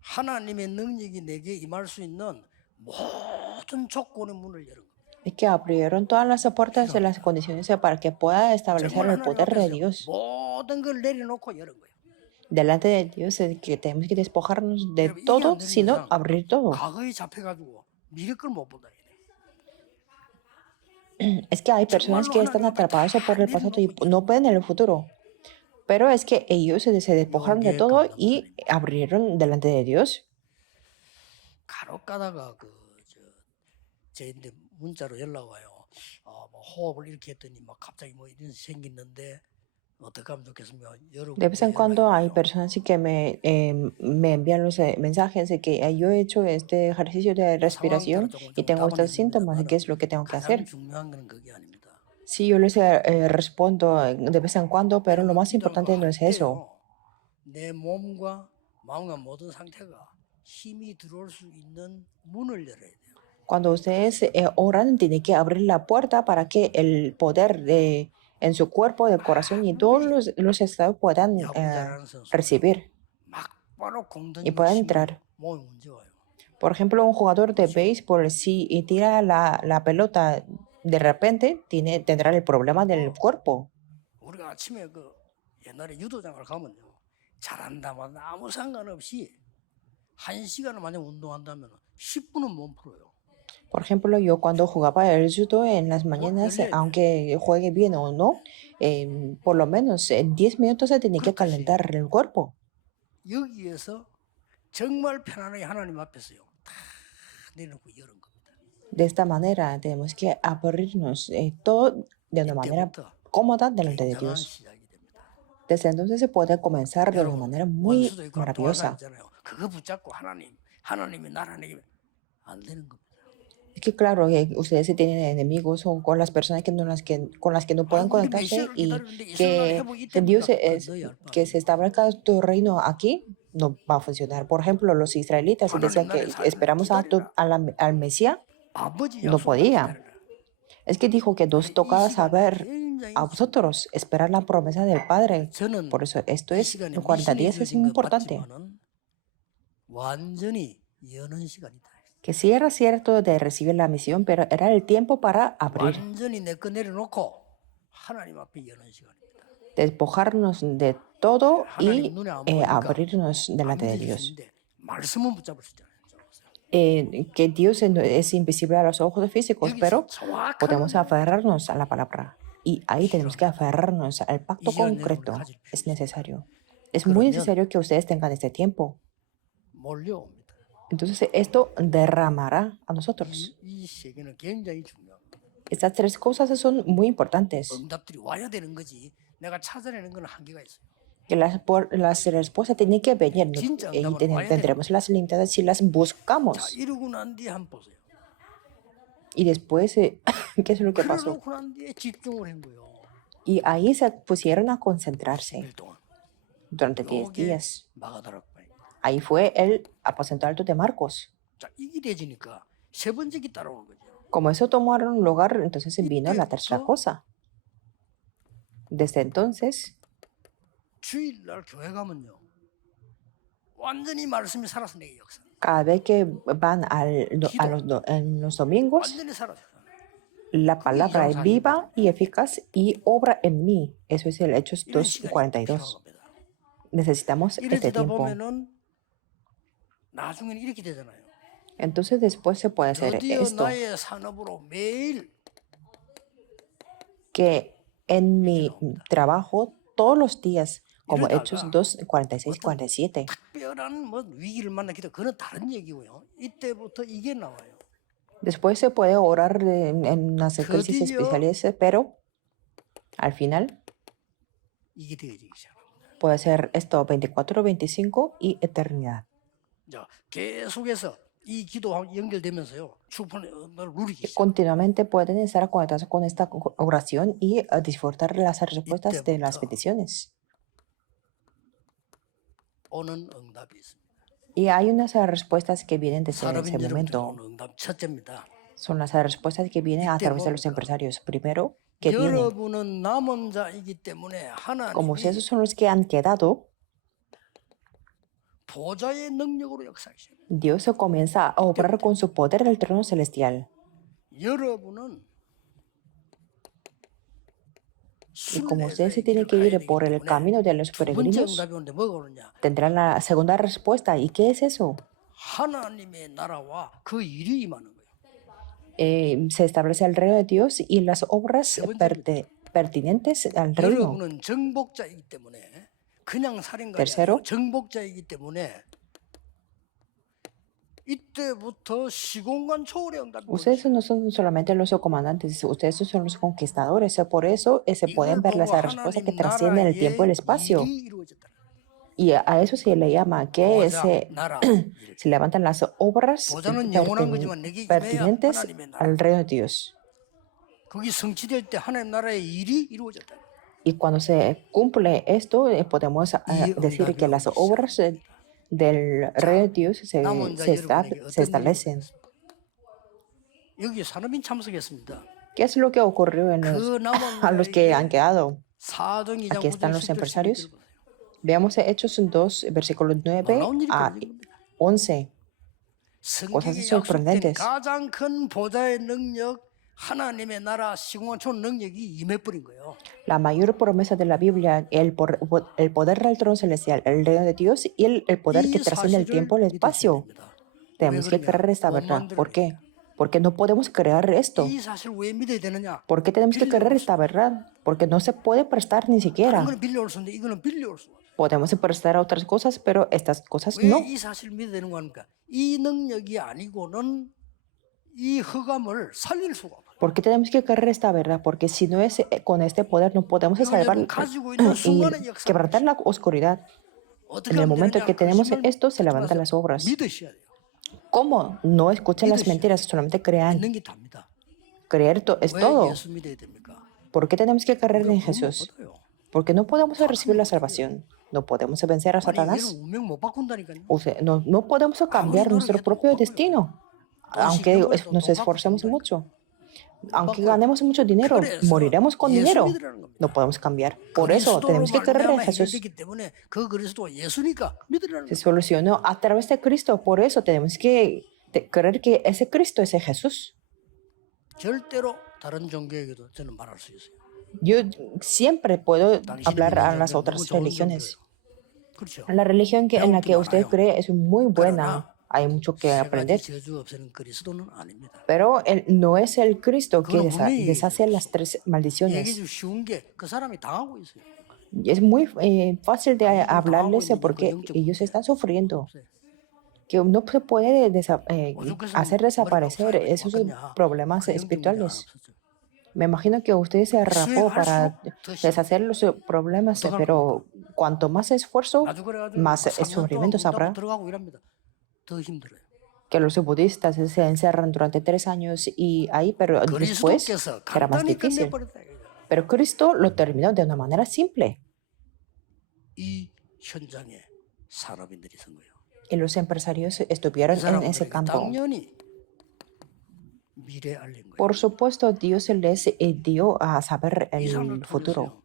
하나님의 능력이 내게 임할 수 있는 모든 조건의 문을 열은 겁니다. Es que abrieron todas las puertas de las condiciones para que pueda establecer el poder de Dios. 모든 걸 내려놓고 열은 거예요. Delante de Dios es que tenemos que despojarnos de todo, sino abrir todo. 과거에 잡혀가지고 미래 걸 못 보다. Es que hay personas que están atrapadas por el pasado y no ven el futuro. Pero es que ellos se despojaron de todo y abrieron delante de Dios. 간혹 가다가 저한테 문자로 연락 와요. 뭐 호흡을 이렇게 했더니 막 갑자기 뭐 이런 생기는데 어떻게 하면 좋겠습니까? De vez en cuando hay personas que me envían los mensajes de que yo he hecho este ejercicio de respiración y tengo estos síntomas. ¿Qué es lo que tengo que hacer? 중요한 건 그게 아닙니다. Sí, yo les respondo de vez en cuando, pero lo más importante no es eso. 내 몸과 마음과 모든 상태가 힘이 들어올 수 있는 문을 열어야 돼요. Cuando ustedes oran, tienen que abrir la puerta para que el poder en su cuerpo, del corazón y todos los estados puedan recibir y puedan entrar. Por ejemplo, un jugador de béisbol, si tira la pelota, de repente tendrá el problema del cuerpo. 우리가 아침에 옛날에 유도장을 가면요. 잘한다면 아무 상관없이 1시간을 만약 운동한다면 10분은 몸 풀어요. Por ejemplo, yo cuando jugaba el judo en las mañanas, aunque juegue bien o no, por lo menos en 10 minutos se tiene que calentar el cuerpo. 여기에서 정말 편안하게 하나님 앞에서요. 다 내놓고 열은 겁니다. De esta manera tenemos que abrirnos todo de una manera cómoda delante de Dios. Desde entonces se puede comenzar de una manera muy maravillosa. 그거 붙잡고 하나님이 나라는 안 되는 겁니다. Es que claro, ustedes tienen enemigos o con las personas con las que no pueden conectarse y que Dios que se establezca tu reino aquí no va a funcionar. Por ejemplo, los israelitas decían que esperamos al Mesías, no podía. Es que dijo que nos toca saber a vosotros esperar la promesa del Padre. Por eso esto es 40 días es muy importante. 완전히 여는 시간이다. Que sí era cierto de recibir la misión, pero era el tiempo para abrir. 완전히 내 거 내려놓고 하나님 앞에 여는 시간입니다. despojarnos de todo 하나님 y 눈에 안 보이니까 abrirnos 안 delante de 믿어질 수 Dios. 있는데 말씀은 붙잡을 수 있잖아요. Que Dios es invisible a los ojos físicos, 여기서 pero 정확한 podemos 은혜를 aferrarnos a la palabra. Y ahí tenemos que aferrarnos al pacto 이 시간 여러분이 concreto. 가질 필요 Es 있어요. necesario. Es muy 그러면 necesario que ustedes tengan este tiempo. 몰려옵니다. Entonces esto derramará a nosotros. 이 세계는 굉장히 중요합니다. Estas tres cosas son muy importantes. 응답들이 와야 되는 거지. 내가 찾아내는 건 한계가 있어요. Que las respuestas tienen que venir 진짜 y 응답은 와야 되는 tendremos 거예요. las limitadas si las 자, buscamos. 이러고 난 뒤에 한번 보세요. Y después, ¿qué es lo que pasó? 그러고 난 뒤에 집중을 한 거예요. Y ahí se pusieron a concentrarse 10일 동안. durante 10 요게 días. 마가다락방이에요. Ahí fue el aposento alto de Marcos. 자, 이게 되지니까 세 번째 게 따라오는 거죠. Como eso tomaron lugar, entonces vino la tercera cosa. Desde entonces, 주일날 교회 가면요. 완전히 말씀이 살아서 내 역사. cada vez que van en los domingos, 완전히 살아서. la palabra es viva y eficaz y obra en mí. Eso es el Hechos 이런 시간이 2:42. 필요한 겁니다. Necesitamos este 이러다 tiempo. 보면은 나중에는 이렇게 되잖아요. Entonces después se puede hacer 드디어 esto, 나의 산업으로 매일 que en mi trabajo todos los días, como 이러다가 Hechos 2:46, 47, 특별한 뭐 위기를 만나기도 그건 다른 얘기고요. 이때부터 이게 나와요. después se puede orar en las crisis 드디어 especiales, pero al final 이게 되어지기 시작합니다. puede ser esto 24, 25 y eternidad. 자, 계속해서 이 기도 연결되면서요. 축복을 누리기 시작. Continuamente pueden estar conectados con esta oración y disfrutar las respuestas de las 이때부터 peticiones. 오는 응답이 있습니다. Y hay unas respuestas que vienen desde ese 산업인 여러분들이 momento. 오는 응답 첫째입니다. Son las respuestas que vienen a 이때 través de los 뭡니까? empresarios. Primero, que vienen, 여러분은 남은 자이기 때문에 como 하나님이 esos son los que han quedado, 보좌의 능력으로 역사하십니다. Dios se comienza a obrar con su poder en el trono celestial. 여러분은 Y como 순례자의 ustedes se tienen 길을 que 가야 ir 되기 por el 때문에 camino de los 두 번째 peregrinos, 응답이 오는데 뭐가 오느냐? tendrán la segunda respuesta. ¿Y qué es eso? 하나님의 나라와 그 일이 임하는 거예요. Se establece el reino de Dios y las obras 세 번째입니다. pertinentes al reino. 여러분은 정복자이기 때문에 그냥 살인가가 Tercero, 아니라 정복자이기 때문에 이때부터 시공간 초월의 응답이 ustedes 오죠. no son solamente los comandantes, ustedes son los conquistadores. Por eso se pueden 이걸 ver 보고 las respuestas que 하나님 trascienden el tiempo y el 나라의 espacio. 일이 이루어졌다. Y a eso se le llama que 보좌 나라 일. se levantan las obras 보좌는 영원한 거지만 내게 임해야 pertinentes 하나님의 나라. al reino de Dios. 거기 성취될 때 하나님 나라의 일이 이루어졌다. Y cuando se cumple esto, podemos decir que las obras del reino de Dios 남은 자 여러분에게 se 어떤 일이 establecen. 여기 산업인 참석했습니다. ¿Qué es lo que ocurrió 그 남은 a los que 자에게 han quedado? 사정 2장 Aquí están 9절 los 10절 empresarios. 11절 보세요. Veamos Hechos 2, versículos 9 놀라운 일이 a 벌어진 겁니다. 11. 성경에 Cosas 약속된 sorprendentes. 가장 큰 보좌의 능력, 하나님의 나라 시공간 초 능력이 임해버린 거예요. La mayor promesa de la Biblia, el poder del trono celestial, el reino de Dios y el poder que 이 trasciende el 사실을 tiempo y el 믿으셔야 espacio. 됩니다. 왜 Tenemos que 그러냐? creer esta 못 verdad. ¿Por qué? 만들어내니까. Porque no podemos creer esto. 이 사실을 왜 믿어야 되느냐? ¿Por qué tenemos que creer 빌려올 수 esta verdad? Porque no se puede prestar ni 다른 siquiera. 건 빌려올 수 있는데 이거는 빌려올 수 없어요. Podemos prestar a otras cosas, pero estas cosas 왜 no. 이 사실을 믿어야 되는 겁니까? 이 능력이 아니고는 이 흑암을 살릴 수가 없어요. ¿Por qué tenemos que creer esta verdad? Porque si no es con este poder, no podemos salvar 이거는 가지고 있는 y 순간의 역사. quebrantar la oscuridad. 어떻게 En el 하면 momento 되느냐? que tenemos 거짓말 esto, se 하지 levantan 마세요. las obras. 믿으셔야 돼요. ¿Cómo? No escuchen las 믿으셔야 mentiras, solamente crean. 믿는 게 답니다. Creer es 왜 todo. 예수 믿어야 됩니까? ¿Por qué tenemos que creer en 그러면 Jesús? 어때요? Porque no podemos recibir la salvación. No podemos vencer a 아니 Satanás. 얘는 운명 못 바꾼다니까요. O sea, no podemos cambiar nuestro propio destino, aunque nos esforcemos mucho. Aunque ganemos mucho dinero, moriremos con dinero. No podemos cambiar. Por eso tenemos que creer en Jesús. 해결되기 때문에 그 그리스도가 예수니까 믿으라는 Se 거예요. solucionó a través de Cristo. Por eso tenemos que creer que ese Cristo es Jesús. 절대로 다른 종교에게도 저는 말할 수 있어요. Yo siempre puedo 당신이 hablar a 믿는 las 종교는 otras 너무 좋은 종교예요. religiones. 그렇죠. La religión en 배울 la 게 que usted 많아요. cree es muy buena. 그러나 Hay mucho que 세 가지 aprender. 저주 없애는 그리스도는 아닙니다. Pero no es el Cristo que 그거는 분명히 deshace las tres 얘기 maldiciones. 좀 쉬운 게 그 사람이 당하고 있어요. Es muy fácil de 당신은 당하고 hablarles 있는 그 porque 영적 ellos 문제 están sufriendo. 없어요. Que no se puede 오죽해서 hacer 머리가 desaparecer 사이버리 esos 왔겠냐. problemas 그 영적 문제 안 espirituales. 없었죠. Me imagino que usted se rapó para 수행할수록 더 심해. deshacer los problemas, 어떡할 pero cuanto más esfuerzo, 나도 그래가지고 más 3년 동안 sufrimientos 문 닫고 habrá. 들어가고 이랍니다. 더 힘들어요. Que los budistas se encerran durante 3 años y ahí, pero después 그리스도께서 era más 간단히 difícil. 끝내버렸다. Pero Cristo lo terminó de una manera simple 이 현장에 산업인들이 선 거예요. y los empresarios 이 estuvieron en ese 사람들에게 campo. 당연히 미래 알린 거예요. Por supuesto, Dios les dio a saber 이 사람을 el futuro. 통해서요.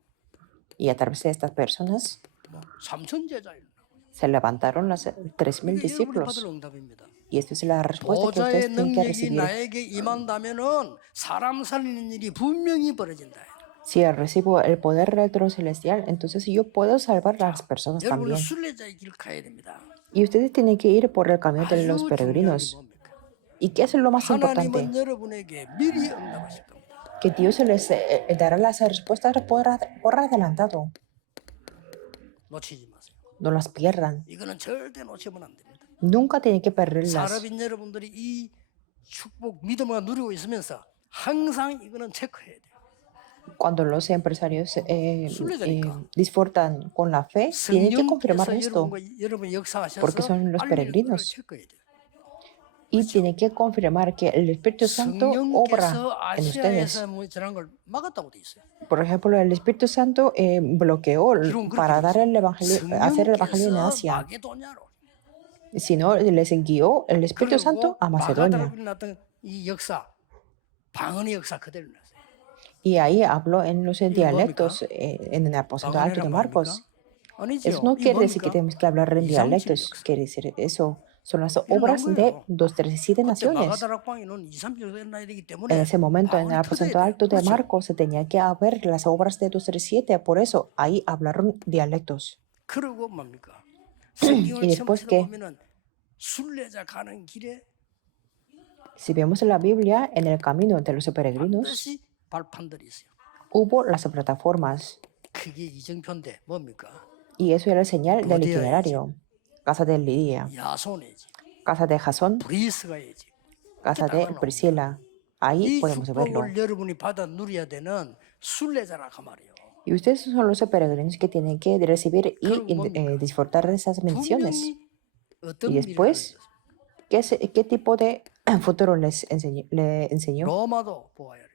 Y a través de estas personas 뭐 3천 제자일. se levantaron los 3,000 이게 여러분이 discípulos. 받을 응답입니다. Y esta es la respuesta que 보좌의 ustedes tienen que 능력이 recibir. 나에게 임한다면은 사람 살리는 일이 분명히 벌어진다. Si recibo el poder del trono celestial, entonces yo puedo salvar a las personas 여러분은 también. 순례자의 길을 가야 됩니다. Y ustedes tienen que ir por el camino de 아주 los 중요한 게 peregrinos. 뭡니까? ¿Y qué es lo más importante? 하나님은 여러분에게 미리 응답하실 겁니다. Que Dios les dará las respuestas por adelantado. 놓치지 마세요. No las pierdan. 이거는 절대 놓치면 안 됩니다. Nunca tienen que perderlas. 산업인 여러분들이 이 축복 믿음을 누리고 있으면서 항상 이거는 체크해야 돼요. Cuando los empresarios 순례자니까. disfrutan con la fe, tienen que confirmar 성령께서 esto. 여러분이 역사하셔서 Porque son los 빨리 이거를 peregrinos. 체크해야 돼요. Y tienen que confirmar que el Espíritu Santo obra 성령께서 en ustedes. 아시아에서 뭐 저런 걸 막았다고 돼 있어요. Por ejemplo, el Espíritu Santo bloqueó 기록은 그렇게 para 돼 dar 있어요. el evangelio, hacer el evangelio en 성령께서 Asia. 마게도냐로 Sino les guió el Espíritu Santo 그리고 a Macedonia. 마가다락에 났던 이 역사 방언의 역사 그대로 났어요. Y ahí habló en los 뭡니까? dialectos en el aposento alto de 방언이란 Marcos. 말입니까? 아니죠. Eso no 이 quiere decir que 뭡니까? tenemos que hablar en 이상칠 dialectos. 역사. Quiere decir eso. Son las 일어난 obras de 거예요. 237 그때 naciones. 마가다락방에는 2, 3절 나야 되기 En 때문에 ese momento, en el 방언이 aposento 터져야 돼요. alto de 그렇죠? Marcos, se tenía que haber las obras de 237. Por eso, ahí hablaron dialectos. 그리고 뭡니까? Y 성경을 después 처음 que, 보면은 순례자 가는 길에 si vemos la Biblia, en el camino de los peregrinos, 반드시 발판들이 있어요. hubo las plataformas. 그게 이정표인데 뭡니까? Y eso era el señal del 어디야지? itinerario. Casa de Lidia, 야손이지, casa de Jasón, 브리스가야지. casa de Priscila. Ahí 이 podemos verlo. 축복을 여러분이 받아 누려야 되는 순례자라 그 말이에요. Y ustedes son los peregrinos que tienen que recibir 그럼 y 뭡니까? disfrutar de esas bendiciones. 분명히 어떤 Y después, ¿qué tipo de futuro le enseñó? 로마도 보아야 하리라.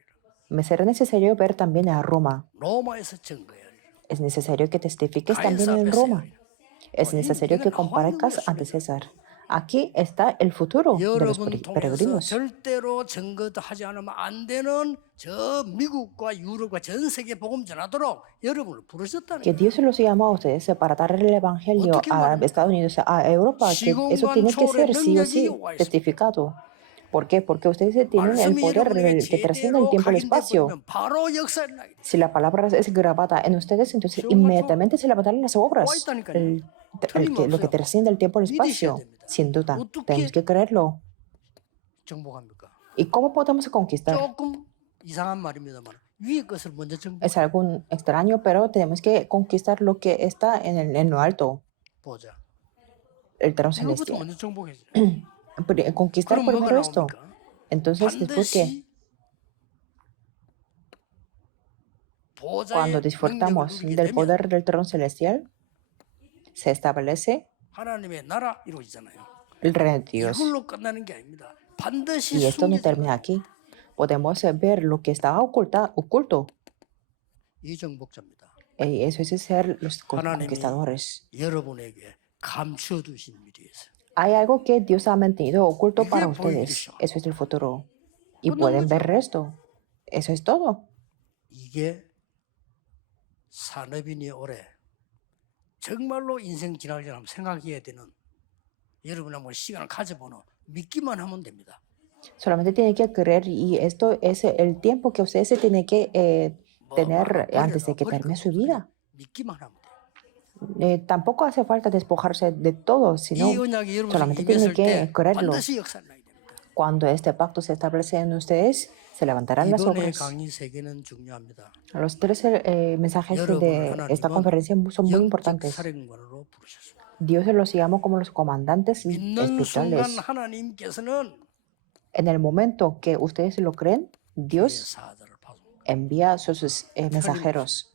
Me será necesario ver también a Roma. 로마에서 증거해야 하리라. Es necesario que testifiques 가이사 también en 앞에서 해야 Roma. 하리라. Es necesario que comparezcas ante César. Aquí está el futuro de los 여러분 통해서 peregrinos. 절대로 증거하지 않으면 안 되는 저 미국과 유럽과 전 세계 복음 전하도록 여러분을 부르셨다는 Que 거예요. Dios los llama a ustedes para dar el evangelio a Estados Unidos, a Europa, que eso tiene que ser sí o sí testificado. ¿Por qué? Porque ustedes tienen el 말씀이 poder 여러분에게 que trasciende el 제대로 tiempo y el 각인돼 espacio. 버리면 바로 역사를 나게 돼. Si la palabra es grabada en ustedes, entonces inmediatamente se levantarán las obras. Lo que trasciende el tiempo y el espacio. Sin duda, tenemos que creerlo. 정복합니까? ¿Y cómo podemos conquistar? 조금 이상한 말입니다만 위의 것을 먼저 정복. Es algo extraño, pero tenemos que conquistar lo que está en lo alto, 보자. el trono 이것부터 celestial. 먼저 정복해야지. Conquistar 그럼 뭐가 primero esto. 나옵니까? Entonces, después que 반드시 보좌의 cuando 능력을 disfrutamos 누리게 del 되면 poder del trono celestial, se establece 하나님의 나라 이루어지잖아요. el reino de Dios. 이걸로 끝나는 게 아닙니다. 반드시 Y esto no 숨겨진 termina aquí. Podemos ver lo que estaba oculto. 이 정복자입니다. Y eso es ser los 하나님이 conquistadores. 여러분에게 감추어 두신 미래에서 Hay algo que Dios ha mantenido oculto 이게 para 보이기 ustedes. 시작합니다. Eso es el futuro. Y 끝난 pueden 거죠. ver esto. Eso es todo. 이게 산업인이 올해 정말로 인생 지나기 전에 한번 생각해야 되는 여러분 한번 시간을 가져보는 믿기만 하면 됩니다. Solamente tienen que creer y esto es el tiempo que ustedes se tienen que tener antes de que 버릴 termine 것도 su 없어. 그냥 vida. 믿기만 하면 돼. Tampoco hace falta despojarse de todo, 이 sino 언약이 여러분 solamente tiene 임했을 que 때 creerlo. 반드시 역사를 나야 됩니다. Cuando este pacto se establece en ustedes, se levantarán las 이번에 obras. 강의 세 개는 중요합니다. Los tres mensajes 여러분을 de esta 하나님은 conferencia son muy 영적 importantes. 사령관으로 부르셨습니다. Dios los llamó como los comandantes 믿는 순간 espirituales. 하나님께서는 En el momento que ustedes lo creen, 주의 Dios 사자를 파송합니다. envía sus mensajeros.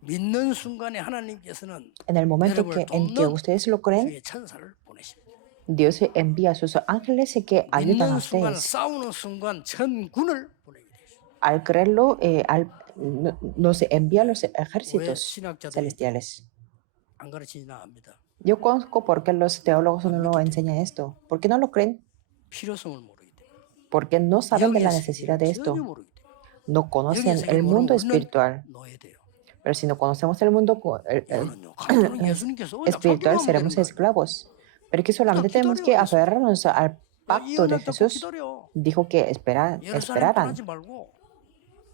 믿는 순간에 하나님께서는 En el momento 여러분을 en que 돕는 ustedes lo creen, 주의 천사를 보내십니다. Dios envía a sus ángeles que ayudan a 믿는 순간 ustedes. 싸우는 순간 천군을 보내게 되십니다. Al creerlo, nos envía los 왜 ejércitos 신학자들이 celestiales. 안 가르치지나 압니다. Yo conozco por qué los teólogos no lo enseñan esto. ¿Por qué no lo creen? 필요성을 모르기 때문에. Porque no saben de la 영의 necesidad de 세계를 전혀 esto. 모르기 때문에. No 영의 conocen 세계를 el 모르면 mundo 우리는 espiritual. 노예돼요. Pero si no conocemos el mundo 이거는요. 가도는 예수님께서 언약 espiritual, 잡기만 하면 seremos 되는 거예요. esclavos. Pero que solamente 그냥 tenemos que 기다려, aferrarnos al 이 pacto de 언약 잡고 Jesús. 기다려. Dijo que 예루살렘 esperaran, 떠나지 말고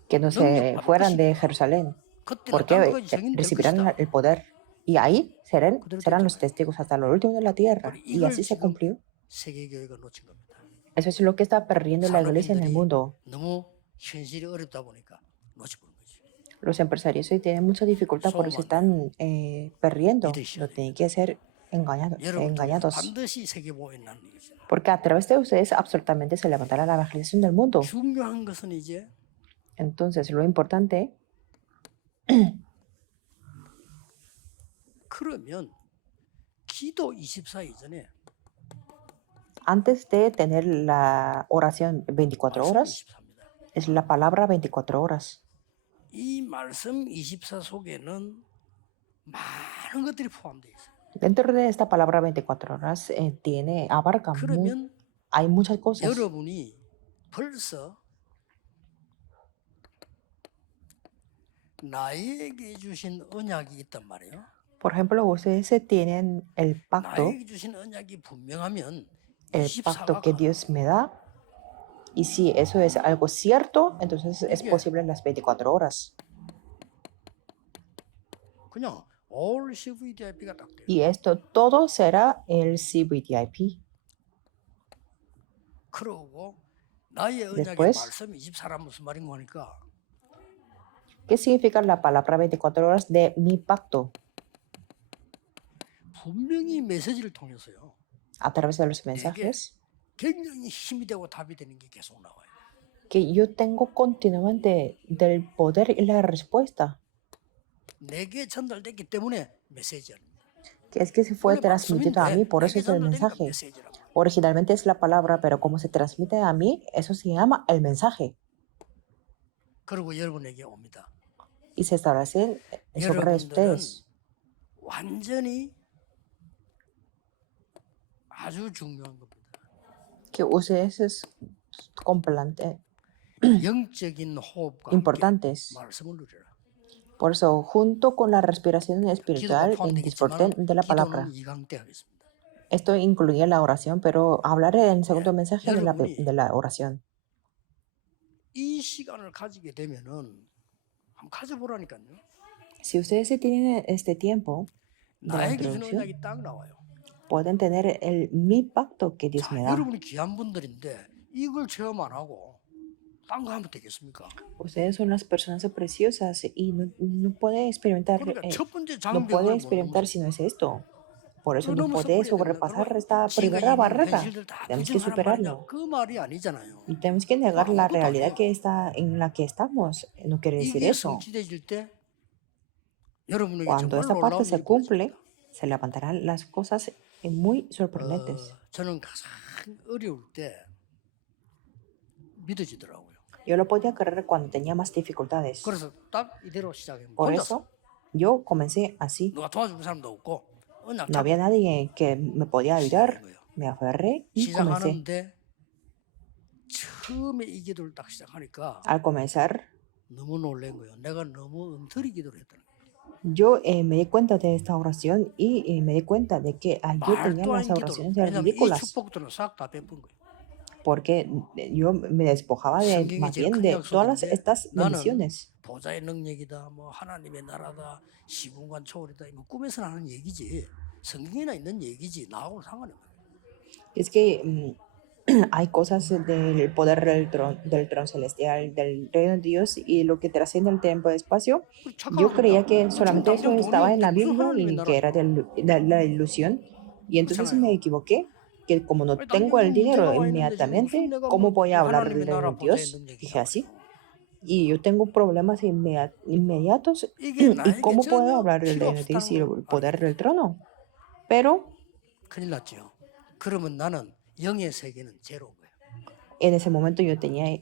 que no se fueran de Jerusalén, 그때는 porque 땅끝까지 증인될 recibirán 것이다. el poder. Y ahí serán los testigos hasta lo último de la tierra. Y 이걸 así se 지금 cumplió. 세계교회가 놓친 겁니다. Eso es lo que está perdiendo la iglesia en el 산업인들이 mundo. 너무 현실이 어렵다 보니까 놓쳐버린 거지. Los empresarios hoy tienen mucha dificultad, por eso están perdiendo. No tienen que ser 여러분들 engañados. 반드시 세계보에 나는 거죠. Porque a través de ustedes absolutamente se levantará la evangelización del mundo. 중요한 것은 이제 Entonces, lo importante, 그러면 기도 24 이전에 antes de tener la oración 24 horas, 24입니다. es la palabra 24 horas. 이 말씀 24 속에는 많은 것들이 포함되어 있어요. Dentro de esta palabra 24 horas abarca, 그러면 hay muchas cosas. 여러분이 벌써 나에게 주신 언약이 있단 말이에요. Por ejemplo, ustedes tienen el pacto 나에게 주신 언약이 분명하면 el pacto que Dios me da. Y si eso es algo cierto, entonces es posible en las 24 horas. 그냥 all CVDIP가 딱 돼요. Y esto todo será el CVDIP. 그러고 나의 언약의 Después, 말씀 24란 무슨 말인가 하니까 ¿qué significa la palabra 24 horas de mi pacto? 분명히 메시지를 통해서요. A través de los mensajes 굉장히 힘이 되고 답이 되는 게 계속 나와요. que yo tengo continuamente del poder y la respuesta. 내게 전달됐기 때문에 메시지입니다. Que es que se fue transmitido a mí, por eso es el mensaje. Originalmente es la palabra, pero como se transmite a mí, eso se llama el mensaje. 그리고 여러분에게 옵니다. Y se establece sobre 여러분들은 ustedes. 완전히 아주 중요한 겁니다. Que ustedes es complante, 영적인 호흡과 importantes. 말씀을 누려라. Por eso, junto con la respiración espiritual, disfruten de la palabra. 기도는 2강 때 하겠습니다. Esto incluye la oración, pero hablaré en el segundo mensaje de la oración. 이 시간을 가지게 되면은 한번 가져보라니까요. Si ustedes tienen este tiempo de la 나에게 주는 introducción, 언약이 딱 나와요. pueden tener mi pacto que Dios 자, me da. 여러분이 귀한 분들인데 이걸 체험 안 하고 딴 거 하면 되겠습니까? Ustedes son las personas preciosas y no puede experimentar, 그러니까 첫 번째 no puede 장벽을 experimentar si no es esto. Por eso no 그놈을 puede 섞어야 sobrepasar 된다. esta 지가 primera 있는 barrera. 현실들 다 Tenemos que 부정하란 말이냐? superarlo. 그 말이 아니잖아요. Y tenemos que negar la 아무것도 realidad 아니에요. que está en la que estamos. No quiere decir 이게 eso. 성취되질 때 여러분에게 Cuando esta 정말로 parte 놀라운 se 일이 cumple, 벌어집니다. se levantarán las cosas muy sorprendentes. 저는 가장 어려울 때 믿어지더라고요. Yo lo podía creer cuando tenía más dificultades. 그래서 딱 이대로 시작했는데 Por 혼자서 eso, yo comencé así. 누가 도와줄 사람도 없고 언약 No había nadie que me podía ayudar. 거예요. Me aferré y comencé. 시작하는데 처음에 이 기도를 딱 시작하니까 Al comenzar, 너무 놀란 거예요. 내가 너무 엉터리 기도를 했다는 거예요. yo me di cuenta de esta oración y me di cuenta de que yo tenía 말도 안 las 기도를. oraciones 왜냐하면 이 ridículas. 축복들은 싹 다 베푼 거예요. porque yo me despojaba de 성경이 más 제일 bien 큰 de todas 약속인데 estas 나는 bendiciones. 보좌의 능력이다, 뭐 하나님의 나라다, 시공간 초월이다, 이거 꿈에서 나는 얘기지. 성경에나 있는 얘기지. 나하고는 상관이 없는 거야. Es que hay cosas del poder del trono celestial, del reino de Dios y lo que trasciende el tiempo y espacio. 그리고 Yo 착각할 수 creía 있다. que 지금 solamente eso 당장 돈이 estaba en 없는데 la 무슨 Biblia 하나님의 y que era 나라죠? de la ilusión. Y entonces me 그렇잖아요. equivoqué, que como no 아니, tengo el 당장 문제가 dinero 와 있는데 지금 무슨 inmediatamente, 내가 ¿cómo 뭐 voy a hablar del 하나님의 reino 나라 de 보좌의 Dios? 능력이 Dije así. 나와요. Y yo tengo problemas inmediatos. 이게 ¿Y 나에게 cómo puedo 전혀 hablar del 필요 reino de Dios 없다는 y 걸 el 알게 poder 돼요. del trono? Pero 큰일 났죠. 그러면 나는 영의 세계는 제로인 거예요. en ese momento yo 그래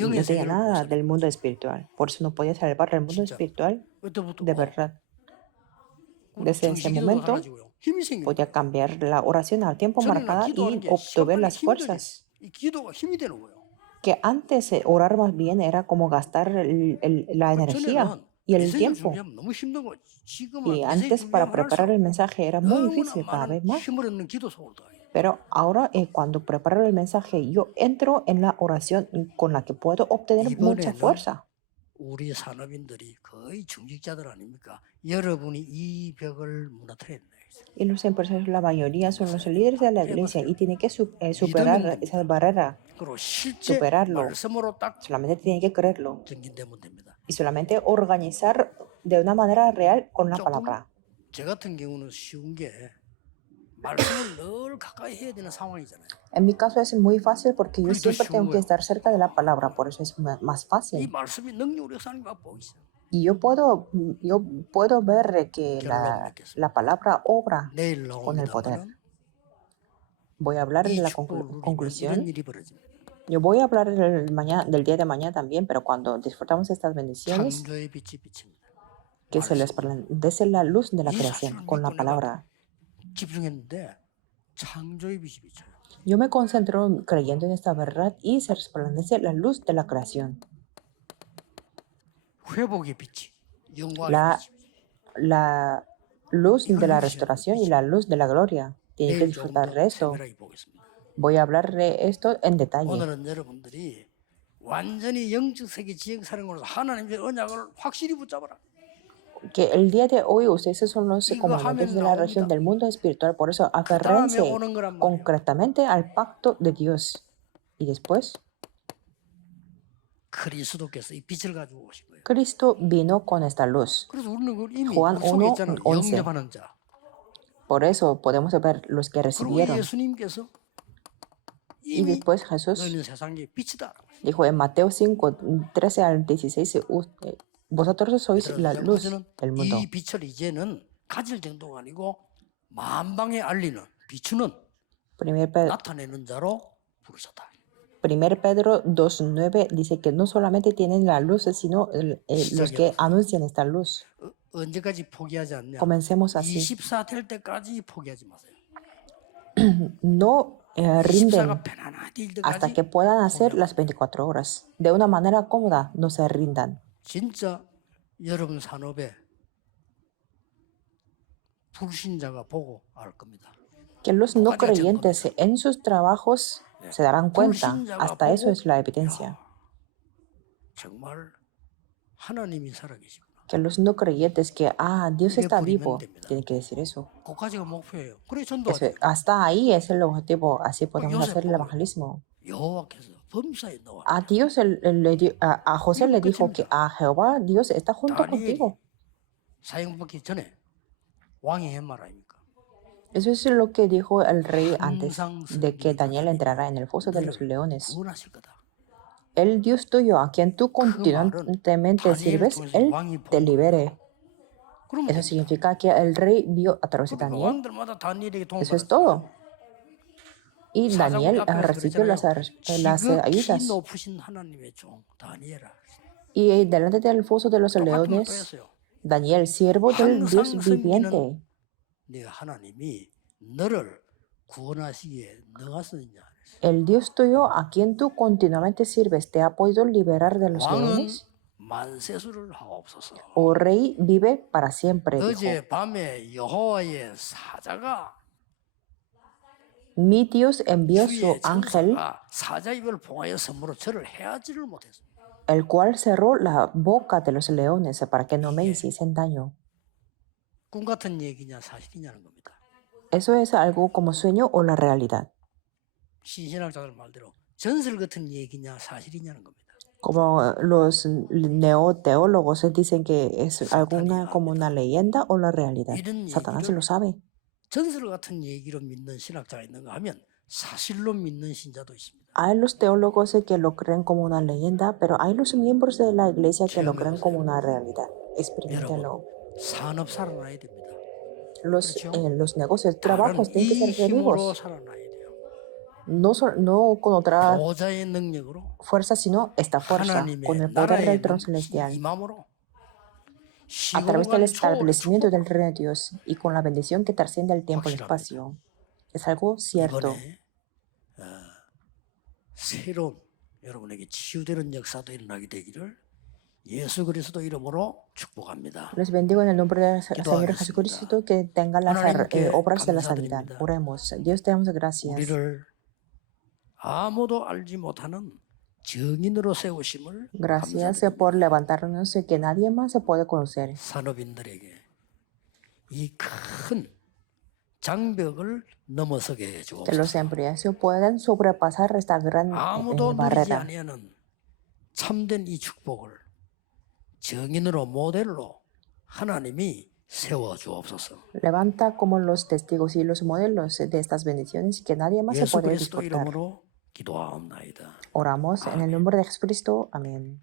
영의 no tenía 세계를 못 nada 살린 del 거예요. mundo espiritual. Por eso no podía salvar el mundo 진짜로. espiritual 그때부터 de verdad. 우리 Desde ese 정식기도도 momento 달라지고요. 힘이 생기는 podía 거예요. cambiar la oración al tiempo 전에는 marcada 기도하는 y 게 obtuve 시간빨리 las 힘이 들게 fuerzas. 이 기도가 힘이 되는 거예요. Que antes orar más bien era como gastar la 그 energía 전에는 y el 메시지를 tiempo. 준비하면 너무 힘든 거. 지금은 Y 메시지 antes para 준비하면 preparar el 할수록 mensaje era muy 너무나 difícil cada 많은 vez más. 힘을 얻는 기도 속으로 들어가요. Pero ahora cuando preparo el mensaje yo entro en la oración con la que puedo obtener mucha 이번에는 fuerza. 우리 산업인들이 거의 중직자들 아닙니까? 여러분이 이 벽을 무너뜨려야 된다. Y los empresarios, la mayoría son los líderes de la iglesia y tienen que 믿으면 superar esa 됩니다. barrera, 그리고 실제 superarlo. 말씀으로 딱 Solamente tienen que creerlo 전진되면 됩니다. y solamente organizar de una manera real con la 조금 palabra. 제 같은 경우는 쉬운 게 말씀을 늘 가까이 해야 되는 상황이잖아요. En mi caso es muy fácil porque yo 그게 더 siempre 쉬운 tengo que 거예요. estar cerca de la palabra, por eso es más 이 fácil. 말씀이 능력으로 역사하는 게 맛보고 있어요. Y yo puedo ver que 결론 맺겠습니다. la palabra obra 내일 con el poder. 나옵니다만은 Voy a hablar de 이 la 축복을 누리면 이런 conclusión. 일이 벌어집니다. Yo voy a hablar del día de mañana también, pero cuando disfrutamos estas bendiciones, 창조의 빛이 비칩니다. que se les resplandece la luz de la 이 creación 사실을 con la 믿고 내가 palabra. 집중했는데 창조의 빛이 비쳐요. Yo me concentro creyendo en esta verdad y se resplandece la luz de la creación. 회복의 빛이, 영광의 La, 빛이. la luz 이걸 de la 누리셔야 restauración y 돼요. la luz de la gloria. Tienen que 내일 조금 disfrutar 더 de esto. 세밀하게 보겠습니다. Voy a hablar de esto en detalle. 오늘은 여러분들이 완전히 영적 세계 지역사령으로서 하나님의 언약을 확실히 붙잡아라. Que el día de hoy ustedes son los 이거 comandantes 하면 de la región 나옵니다. del mundo espiritual. Por eso 그 다음에 aferrense 오는 거란 말이에요. concretamente al pacto de Dios. Y después, 그리스도께서 이 빛을 가지고 오신 거예요. Cristo vino con esta luz. 그래서 우리는 그걸 이미 Juan 우리 속에 1, 있잖아요. 11. 영접하는 자. Por eso podemos ver los que 그리고 recibieron. 예수님께서 Y 이미 después Jesús 너희는 세상의 빛이다. dijo en Mateo 5, 13 al 16, vosotros sois la luz del mundo. 이 빛을 이제는 가질 정도가 아니고 만방에 알리는 비추는 나타내는 자로 부르셨다. 1 Pedro 2.9 dice que no solamente tienen la luz, sino los que anuncian esta luz. 언제까지 포기하지 않냐? Comencemos así. 24 될 때까지 포기하지 마세요. No rinden 24가 편안하게 될 hasta 때까지 que puedan hacer las 24 horas. De una manera cómoda, no se rindan. 진짜 여러분 산업에 불신자가 보고 알 겁니다. Que los no creyentes en sus trabajos se darán cuenta. Hasta eso es la evidencia. 정말 하나님이 살아계시구나. Que los no creyentes que, Dios está vivo, tienen que decir eso. 거기까지가 목표예요. 그래 전도하죠. Hasta ahí es el objetivo. Así podemos hacer el evangelismo. 여호와께서 범사에 넣어. A Dios a José le dijo que a Jehová Dios está junto contigo. 사형받기 전에 왕이 한 말 아닙니까? Eso es lo que dijo el rey antes de que Daniel entrara en el foso de los leones. 구원하실 거다. El Dios tuyo, a quien tú continuamente sirves, Él te libere. Eso significa que el rey vio a través de Daniel. Eso es todo. Y Daniel recibió las ayudas. Y delante del foso de los leones, Daniel, siervo del Dios viviente. El Dios tuyo, a quien tú continuamente sirves, ¿te ha podido liberar de los leones? Oh rey, vive para siempre, dijo. Mi Dios envió su 주의 ángel, 전사가 사자 입을 봉하여 선물로 저를 해하지를 못했습니다. el cual cerró la boca de los leones para que no me 이게 hiciesen daño. 꿈 같은 얘기냐 사실이냐는 겁니다. ¿Eso es algo como sueño o la realidad? 신신학자들 말대로 전설 같은 얘기냐 사실이냐는 겁니다. Como los neoteólogos dicen que es 사탄이 alguna como una 압니다. leyenda o la realidad. 이런 Satanás 얘기를 lo sabe. 전설 같은 얘기로 믿는 신학자가 있는가 하면 사실로 믿는 신자도 있습니다. Hay los teólogos que lo creen como una leyenda, pero hay los miembros de la iglesia que lo creen como 경험해보세요. una realidad. 여러분, Experimentenlo. 산업 살아나야 됩니다. Los 그렇죠? negocios, 다른 trabajos tienen que 이 ser 힘으로 vivos. 살아나야 돼요. No con otra 보호자의 능력으로 fuerza, sino esta fuerza, con 하나님의 el poder del 나라의 trono celestial, 임함으로 a través del 시공간 초월의 establecimiento del 축복으로 reino de Dios y con la bendición que trasciende el tiempo y el 확실합니다. espacio. Es algo cierto. 이번에 새로운 여러분에게 치유되는 역사도 일어나게 되기를 예수 그리스도 이름으로 축복합니다. Les bendigo en el nombre del Señor 기도하겠습니다. Jesucristo que tenga las 하나님께 obras de la sanidad. 감사드립니다. Oremos. Dios te damos gracias. 우리를 아무도 알지 못하는 정인으로 세우심을 Gracias 감사드립니다. por levantarnos que nadie más se puede conocer. 산업인들에게 이 큰 장벽을 넘어서게 Que los 해주옵소서. empresarios puedan sobrepasar esta gran 아무도 누리지 barrera. 아니하는 참된 이 축복을 정인으로 모델로 하나님이 세워 주옵소서. Levanta como los testigos y los modelos de estas bendiciones que nadie más se 예수 puede 그리스도 disfrutar. 이름으로 기도하옵나이다. Oramos en el nombre de Jesucristo. Amén.